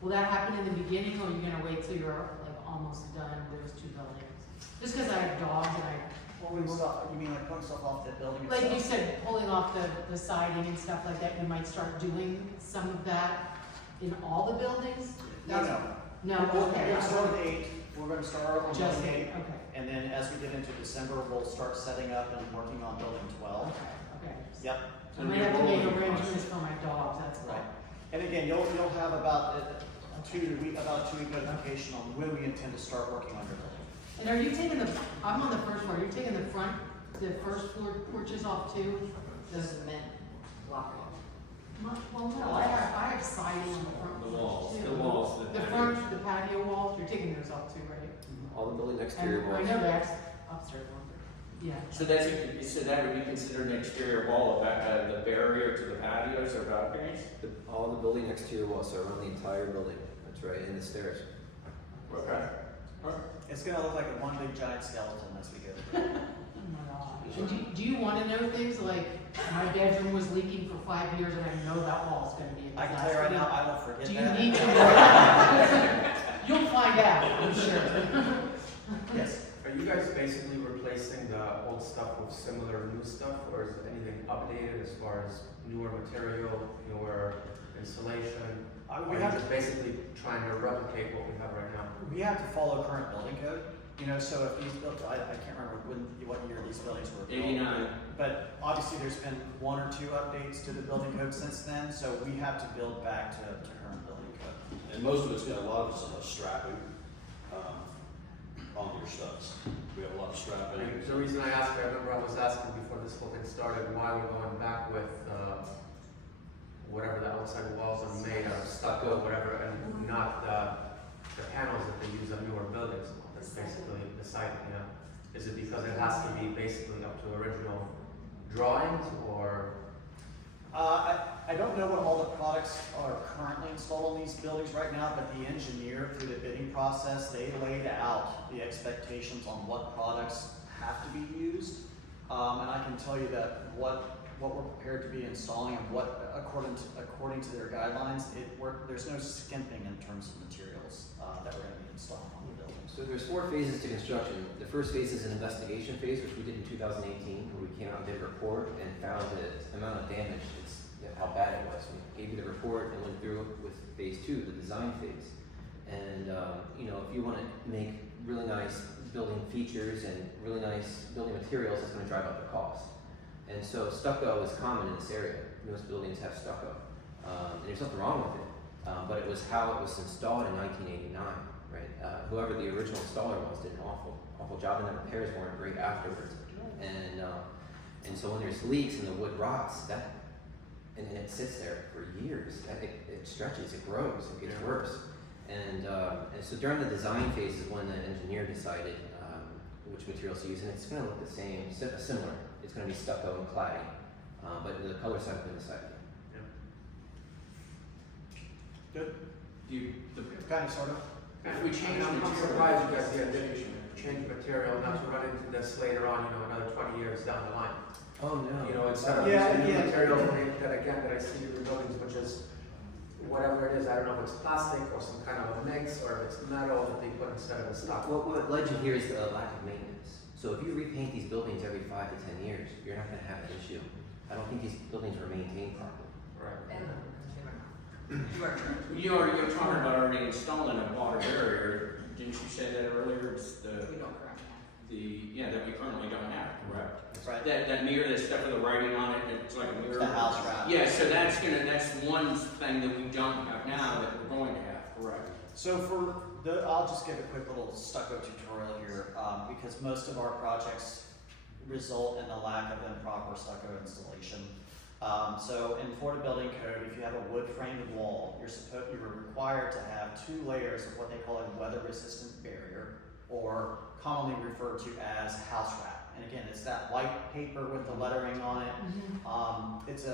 Will that happen in the beginning, or are you gonna wait till you're almost done those 2 buildings? Just because I have dogs and Pulling stuff, you mean like pulling stuff off the building like itself? you said, pulling off the siding and stuff like that, you might start doing some of that in all the buildings? No. No, We're okay. going to start with 8. We're going to start on Just building 8. okay. And then as we get into December, we'll start setting up and working on building 12. Okay. Yep. I might have to make arrangements for my dogs, that's all. Right. And again, you'll have about a 2-week notification on when we intend to start working on your building. And are you taking I'm on the first floor, are you taking the first floor porches off too? The cement block. Well, no, I have siding on the front. The walls, too. the walls, the The patio. front, the patio walls, you're taking those off too, right? All the building exterior And I walls. know that's upstairs one, yeah. So that would be considered an exterior wall, the barrier to the patios or balconies? All the building exterior walls are around the entire building. That's right, and the stairs. Okay. It's going to look like one big giant skeleton as we go. Oh my gosh. And do you want to know things like, my bedroom was leaking for 5 years and I know that wall's gonna be a I can tell you disaster? right now, I won't forget Do you that. need to know? You'll find out, I'm sure. Yes. Are you guys basically replacing the old stuff with similar new stuff, or is anything updated as far as newer material, newer insulation? We Or are you have just basically trying to replicate what we have right now? We have to follow current building code, you know, so if these built, I can't remember what year these buildings were built. 89. But obviously there's been 1 or 2 updates to the building code since then, so we have to build back to current building code. And most of it's got a lot of strapping, on your studs. We have a lot of strapping. And the reason I asked, I remember I was asking before this whole thing started, why we're going back with, whatever the outside walls are made of, stucco, whatever, and not the panels that they use on newer buildings. That's basically the siding, yeah. Is it because it has to be basically up to original drawings, or? I don't know what all the products are currently installed on these buildings right now, but the engineer through the bidding process, they laid out the expectations on what products have to be used. And I can tell you that what we're prepared to be installing and what, according to their guidelines, there's no skimping in terms of materials that we're going to be installing on the buildings. So there's 4 phases to construction. The first phase is an investigation phase, which we did in 2018, where we came out and did a report and found the amount of damage, how bad it was. We gave you the report and went through it with phase 2, the design phase. And you know, if you want to make really nice building features and really nice building materials, it's going to drive up the cost. And so stucco is common in this area. Most buildings have stucco, and there's nothing wrong with it. But it was how it was installed in 1989, right? Whoever the original installer was did an awful job, and the repairs weren't great afterwards. And so when there's leaks and the wood rots, and it sits there for years. It stretches, it grows, it gets worse. And so during the design phase is when the engineer decided which materials to use, and it's going to look the same, similar. It's going to be stucco and cladding, but the colors haven't been decided. Good? Kind of, sort of. If we change I'm material, surprised you guys did change material, not to run into this later on, another 20 years down the line. Oh no. Instead of using materials that I see in the buildings, which is whatever it is, I don't know if it's plastic or some kind of a mix, or if it's metal that they put instead of the stuff. What led you here is the lack of maintenance. So if you repaint these buildings every 5 to 10 years, you're not going to have an issue. I don't think these buildings were maintained properly. Right. you're talking about already installing a water barrier. Didn't you say that earlier? It's We don't currently have. that we currently don't have, correct? Right. That mirror, that stuff with the writing on it, it's like a mirror. The house wrap. Yeah, so that's one thing that we don't have now that we're going to have, correct? So I'll just give a quick little stucco tutorial here, because most of our projects result in the lack of improper stucco installation. So in Florida Building Code, if you have a wood framed wall, you're required to have 2 layers of what they call a weather resistant barrier, or commonly referred to as house wrap. And again, it's that white paper with the lettering on it. It's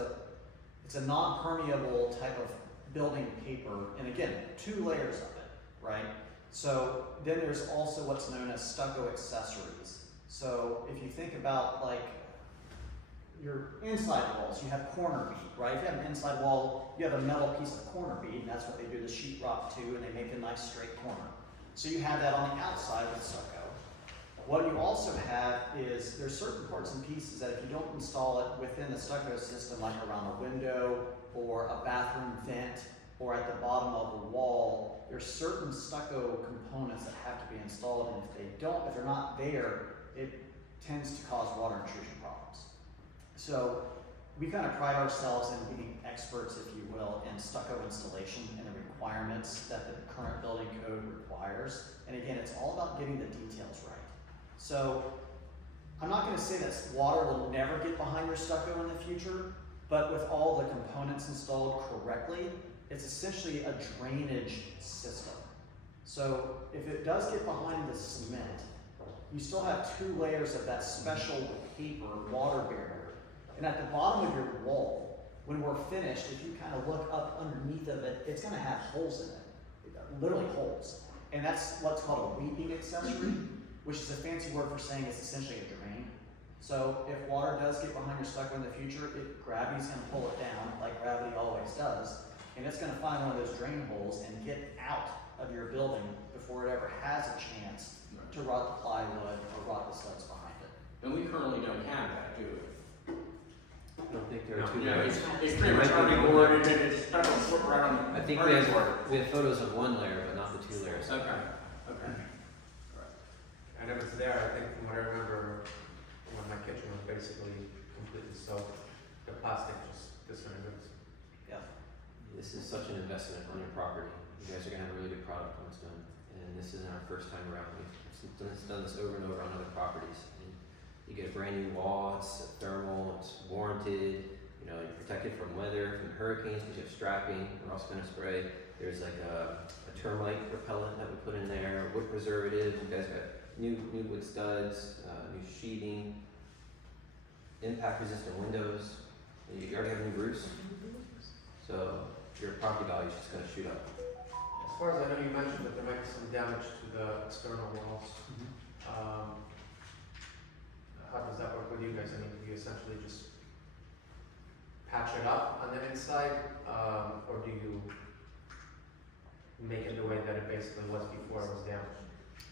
a non-permeable type of building paper, and again, 2 layers of it, right? So then there's also what's known as stucco accessories. So if you think about like your inside walls, you have corner bead, right? If you have an inside wall, you have a metal piece of corner bead, and that's what they do the sheetrock to, and they make a nice straight corner. So you have that on the outside with stucco. What you also have is there's certain parts and pieces that if you don't install it within the stucco system, like around a window or a bathroom vent or at the bottom of the wall, there's certain stucco components that have to be installed, and if they're not there, it tends to cause water intrusion problems. So we kind of pride ourselves in being experts, if you will, in stucco installation and the requirements that the current building code requires. And again, it's all about getting the details right. So I'm not going to say that water will never get behind your stucco in the future, but with all the components installed correctly, it's essentially a drainage system. So if it does get behind the cement, you still have 2 layers of that special paper water barrier. And at the bottom of your wall, when we're finished, if you kind of look up underneath of it, it's going to have holes in it, literally holes. And that's what's called a weeping accessory, which is a fancy word for saying it's essentially a drain. So if water does get behind your stucco in the future, gravity's going to pull it down, like gravity always does, and it's going to find one of those drain holes and get out of your building before it ever has a chance to rot the plywood or rot the studs behind it. And we currently don't have that, do we? I don't think there are two Yeah, layers. it's pretty much already boarded and it's stuck on foot around. I think we have photos of one layer, but not the two layers. Okay, okay. And if it's there, I think from what I remember, when my kitchen was basically completely soaked, the plastic just disintegrates. Yeah. This is such an investment on your property. You guys are gonna have a really good product when it's done. And this isn't our first time around. We've done this over and over on other properties. And you get a brand new wall, it's thermal, it's warranted, you know, you're protected from weather, from hurricanes, because you have strapping. We're also gonna spray. There's like a termite repellent that we put in there, wood preservative. You guys got new wood studs, new sheeting, impact resistant windows. You already have new roofs. So your property value is just gonna shoot up. As far as I know, you mentioned that there might be some damage to the external walls. How does that work with you guys? I mean, do you essentially just patch it up on the inside, or do you make it the way that it basically was before it was damaged?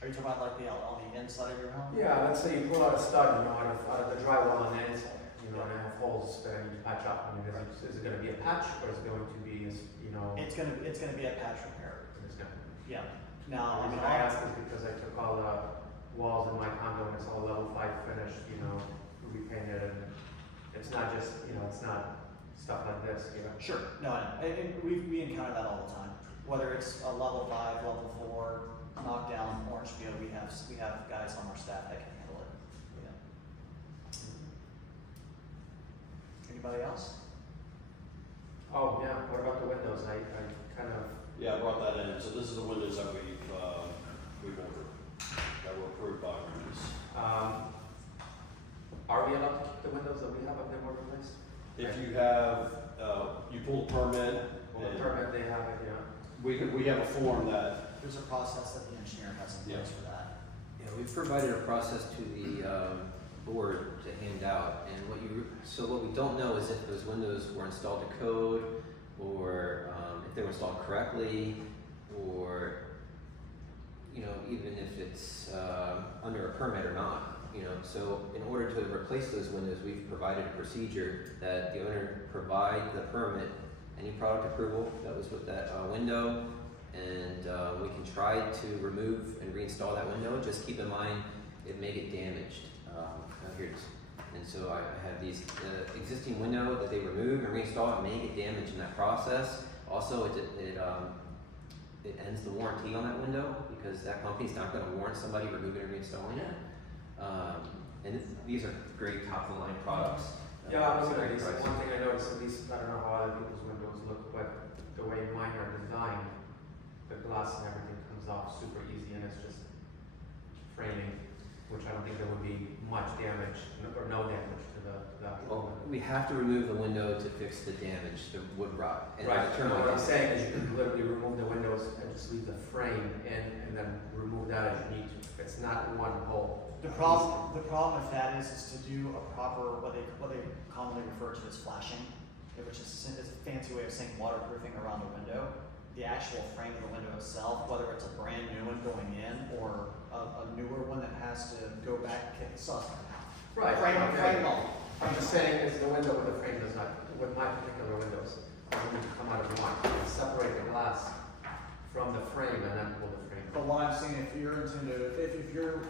Are you talking about like on the inside of your home? Yeah, let's say you pull out a stud, you know, out of the drywall on the inside, you know, and I have holes that I need to patch up. I mean, is it gonna be a patch, or is it going to be, you know? It's gonna be a patch repair. It's gonna. Yeah. Now, The reason I ask is because I took all the walls in my condo and it's all level 5 finished, you know, repainted, and it's not just, you know, it's not stuff like this, you know. Sure. No, and we encounter that all the time. Whether it's a level 5, level 4, knockdown, orange peel, we have guys on our staff that can handle it. Yeah. Anybody else? Oh, yeah, what about the windows? I kind of, Yeah, I brought that in. So this is the windows that we've ordered, that were approved by Rooms. are we allowed to keep the windows that we have if they were replaced? If you have, you pull the permit, Well, the and permit, they have it, yeah. we have a form that, There's a process that the engineer has in place Yeah. for that. Yeah, we've provided a process to the board to hand out, and what we don't know is if those windows were installed to code, or if they were installed correctly, or you know, even if it's under a permit or not. You know, so in order to replace those windows, we've provided a procedure that the owner provide the permit, any product approval that was with that window, and we can try to remove and reinstall that window. Just keep in mind it may get damaged. And so I have these existing window that they remove and reinstall. It may get damaged in that process. Also, it ends the warranty on that window because that company's not going to warrant somebody removing and reinstalling it. These are great top of the line products. Yeah, I was So gonna great say, price. one thing I noticed, at least, I don't know how other people's windows look, but the way mine are designed, the glass and everything comes off super easy, and it's just framing, which I don't think there would be much damage, or no damage to the Well, we have to remove the window to fix the damage, the wood rot. And Right, the termite what I'm damage. saying is you can literally remove the windows and just leave the frame in, and then remove that as you need to. It's not one hole. The problem with that is to do a proper, what they commonly refer to as flashing, which is a fancy way of saying waterproofing around the window. The actual frame of the window itself, whether it's a brand new one going in or a newer one that has to go back and kick the sauce. Right, Frame all. I'm just saying is the window with the frame does not, with my particular windows, doesn't need to come out of one. Separate the glass from the frame and then pull the frame. But what I'm saying, if your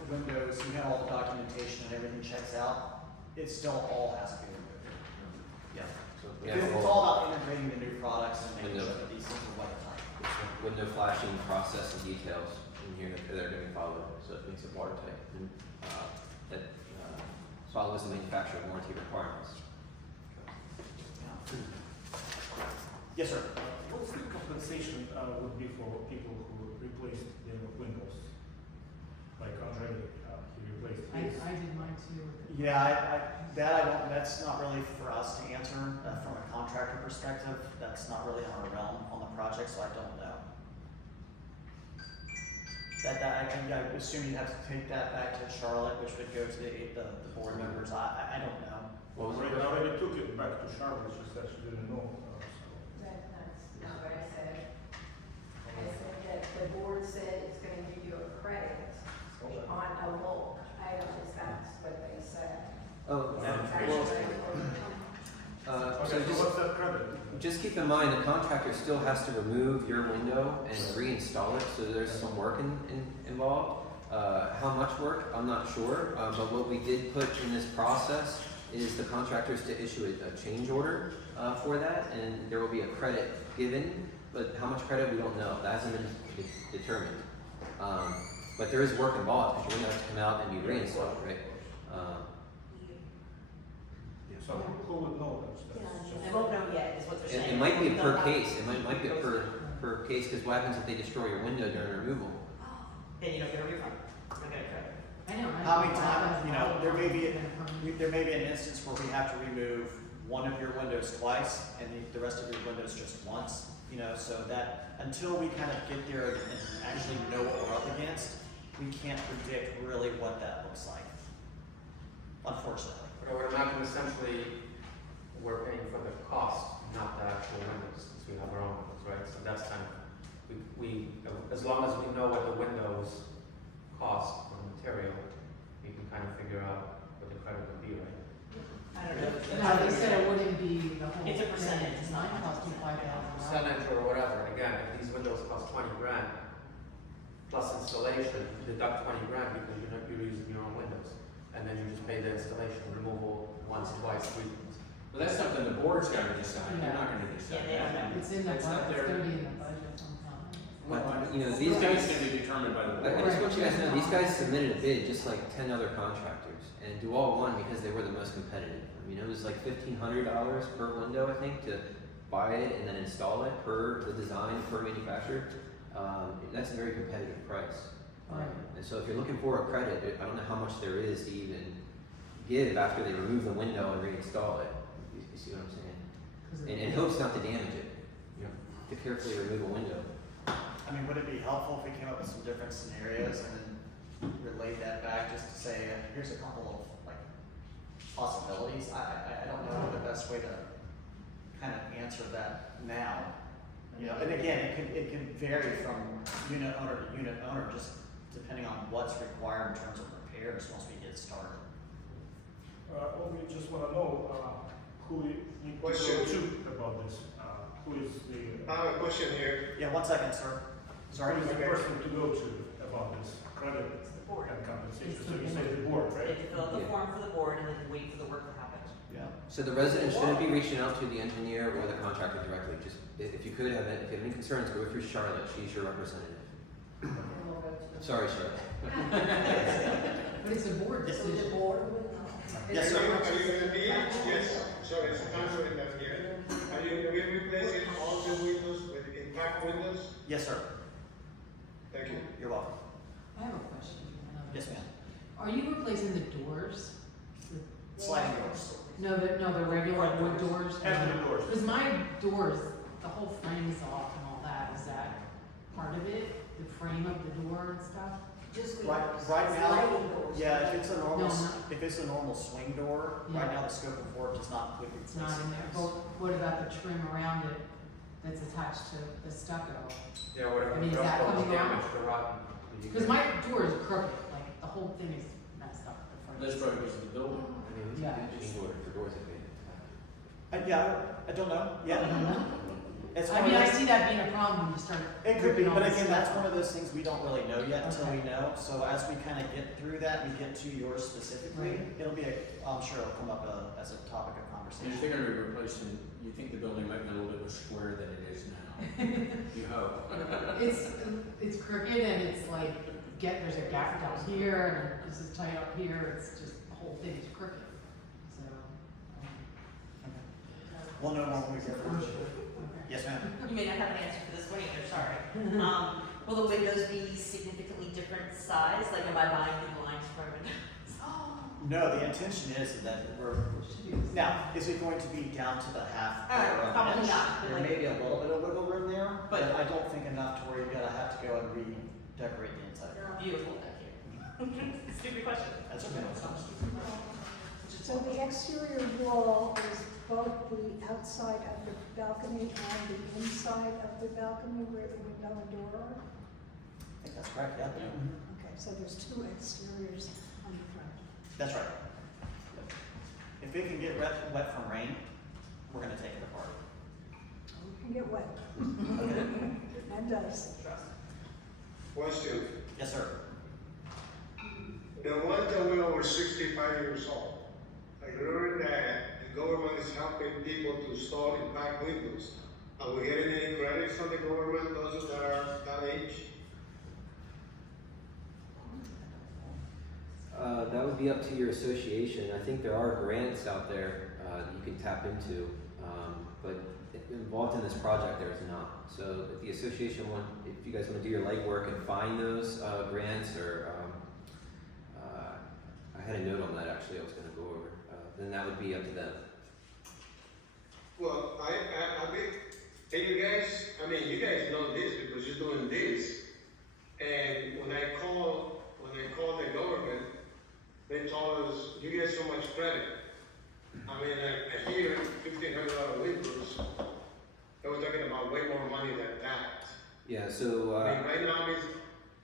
windows, you have all the documentation and everything checks out, it still all has to be removed. Yeah. So we Because have a it's whole all about integrating the new products and making Window. sure that these things are weathertight. window flashing process and details in here that are going to be followed, so it makes it watertight and that follows the manufacturer warranty requirements. Yes, sir. What's the compensation would be for people who replaced their windows? Like Andre, he replaced his. I did mine too. Yeah, that's not really for us to answer from a contractor perspective. That's not really in our realm on the project, so I don't know. I assume you'd have to take that back to Charlotte, which would go to the board members. I don't know. What was I it? already took it back to Charlotte, just that she didn't know. That's not what I said. I said that the board just keep in mind, the contractor still has to remove your window and reinstall it, so there's some work involved. How much work, I'm not sure, but what we did put in this process is the contractors to issue a change order for that, and there will be a credit given, but how much credit, we don't know. That hasn't been determined. But there is work involved, because your window has to come out and be reinstalled, right? So who would know those things? I won't know yet, is what they're saying. It might be a per case, it might be a per case, because what happens if they destroy your window during removal? Then you don't get a refund. You don't get a credit. I know. How many times, you know, there may be an instance where we have to remove one of your windows twice and the rest of your windows just once, you know, so that until we kind of get there and actually know what we're up against, we can't predict really what that looks like, unfortunately. But I would imagine essentially we're paying for the cost, not the actual windows, since we have our own windows, right? So that's kind of, we as long as we know what the windows cost for material, we can kind of figure out what the credit would be, right? I don't know. No, they said it wouldn't be the whole. It's a percentage. It's not costing $5,000. Percentage or whatever, and again, if these windows cost 20 grand, plus installation, you deduct 20 grand because you're using your own windows. And then you just pay the installation, removal once, twice, 3 times. Well, that's something the board's gotta decide, they're not gonna decide Yeah, that. It's in the That's not budget, it's their- gonna be in the budget sometime. But, you know, These these guys guys, can be determined by the I board. just want you guys to know, these guys submitted a bid just like 10 other contractors, and Dual won because they were the most competitive. I mean, it was like $1,500 per window, I think, to buy it and then install it per the design, per manufacturer. That's a very competitive price. Right. And so if you're looking for a credit, I don't know how much there is to even give after they remove the window and reinstall it. You see what I'm saying? And in hopes not to damage it, you know, to carefully remove a window. I mean, would it be helpful if we came up with some different scenarios and then relayed that back just to say, here's a couple of like possibilities? I don't know the best way to kind of answer that now. You know, and again, it can vary from unit owner to unit owner, just depending on what's required in terms of repairs once we get started. Well, we just wanna know, who we need to go to about this, who is the. I have a question here. Yeah, 1 second, sir. Sorry. Who is the person to go to about this credit It's the board. and compensation? So you say the board, They right? have to fill out the form for the board and then wait for the work to happen. Yeah. So the resident shouldn't be reaching out to the engineer or the contractor directly. Just, if you could have, if you have any concerns, go through Charlotte, she's your representative. Sorry, Charlotte. But it's a board decision. Yes, sir. Are you gonna be, yes, sorry, it's a council in that here. Are you gonna be replacing all the windows with intact windows? Yes, sir. Thank you. You're welcome. I have a question. Yes, ma'am. Are you replacing the doors? Sliding doors. No, the regular wood doors? Heavy doors. Because my doors, the whole frame is off and all that, is that part of it? The frame of the door and stuff? Just Right sliding now, doors. yeah, No. if it's a normal swing door, right Yeah. now the scope of work does not include It's not replacing in there. those. But what about the trim around it that's attached to the stucco? Yeah, what I if mean, the is that rust was coming out? damaged or rotten? You Because could- my door is crooked, like the whole thing is messed up. The front. This probably goes to the building. I mean, we Yeah. can change order for doors if they. Yeah, I don't know. I Yeah. don't know. It's I one mean, of I those- see that being a problem when you start. It could be, ripping all but this again, stuff that's out. one of those things we don't really know yet until we Okay. know. So as we kind of get through that, we get to yours specifically, Right. it'll be, I'm sure it'll come up as a topic of And if conversation. they're gonna be replacing, you think the building might be a little bit more square than it is now. You hope. It's crooked and it's like, there's a gap down here and this is tight up here, it's just, the whole thing is crooked, so. We'll know more when we get For through. sure. Okay. Yes, ma'am. You may not have an answer for this one either, sorry. Will the windows be significantly different size? Like, am I buying new blinds for a window? No, the intention is that now, is it going to be down to the half or an Probably inch? not, but There like- may be a little bit of wiggle room there, but But- I don't think enough to where you're gonna have to go and redecorate the inside. Beautiful, thank you. Stupid question. That's okay. So the exterior wall is both the outside of the balcony and the inside of the balcony where the window and door are? I think that's correct, yeah. Okay, so there's two exteriors on the front. That's right. If it can get wet from rain, we're gonna take it apart. can get wet. And does. Question, Yes, sir. the ones that were over 65 years old, I learned that the government is helping people to install impact windows. Are we getting any credits from the government, those that are that age? That would be up to your association. I think there are grants out there that you can tap into, but involved in this project there is not. So if the association if you guys want to do your legwork and find those grants, or I had a note on that actually I was going to go over, then that would be up to them. Well, I think, hey, you guys, I mean, you guys know this because you're doing this. And when I called the government, they told us, you get so much credit. I mean, I hear $1,500 windows. They were talking about way more money than that. Yeah, so I mean, right now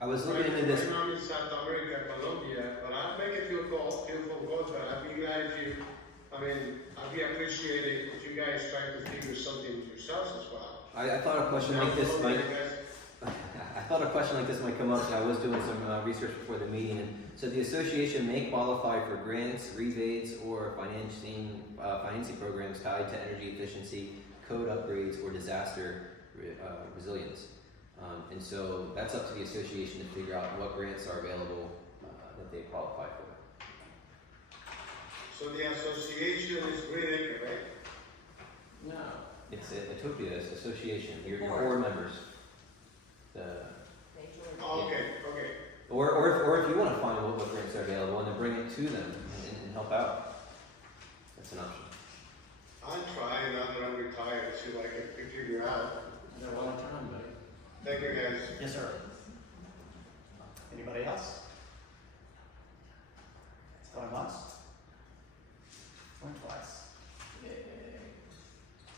I was looking into this. Right now in South America, Colombia, but I'll make a few phone calls, but I'd be glad if you, I'd be appreciated if you guys try to figure something yourselves as well. I thought a question like this might. I thought a question like this might come up, so I was doing some research before the meeting. And so the association may qualify for grants, rebates, or financing programs tied to energy efficiency, code upgrades, or disaster resilience. And so that's up to the association to figure out what grants are available that they qualify for. So the association is Green Acre, right? No. It's Itopia Association, your board members. Okay. Or if you want to find what grants are available and then bring it to them and help out, that's an option. I'm trying, now that I'm retired, see what I can figure out. You got a lot of time, buddy. Thank you, guys. Yes, sir. Anybody else? Going once? Going twice?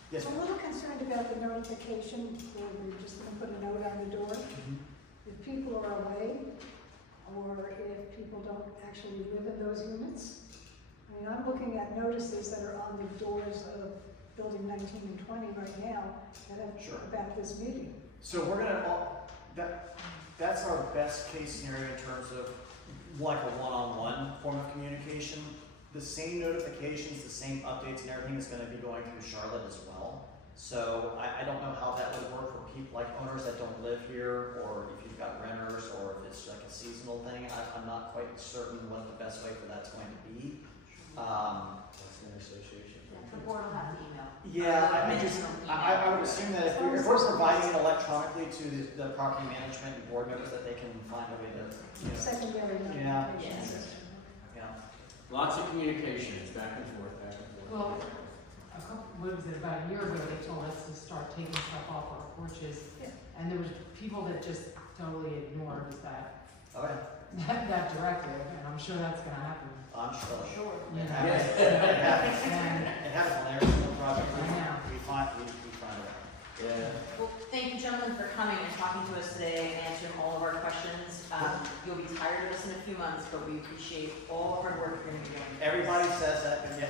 Yes, I'm a little concerned about the notification, where we're just gonna put a note on the door. If people are away, or if people don't actually live in those units. I mean, I'm looking at notices that are on the doors of building 19 and 20 right now that have about this meeting. So we're gonna, that's our best case scenario in terms of like a one-on-one form of communication. The same notifications, the same updates and everything is gonna be going through Charlotte as well. So I don't know how that would work for people like owners that don't live here, or if you've got renters, or if it's like a seasonal thing. I'm not quite certain what the best way for that's going to be. That's an association. The board will have to email. Yeah, I would assume that if we're providing it electronically to the property management and board members, that they can find a way to, Secondary Yeah. notification Yes. system. Lots of communications, back and forth, back and forth. Well, what was it, about a year ago, they told us to start taking stuff off our porches. Yeah. And there was people that just totally ignored that Okay, directive, and I'm sure that's gonna happen. I'm sure. You It know. happens. And It happens on every single project. I know. We find it. Yeah. Well, thank you gentlemen for coming and talking to us today and answering all of our questions. You'll be tired of us in a few months, but we appreciate all the hard work you're gonna be doing. Everybody says that, but yeah.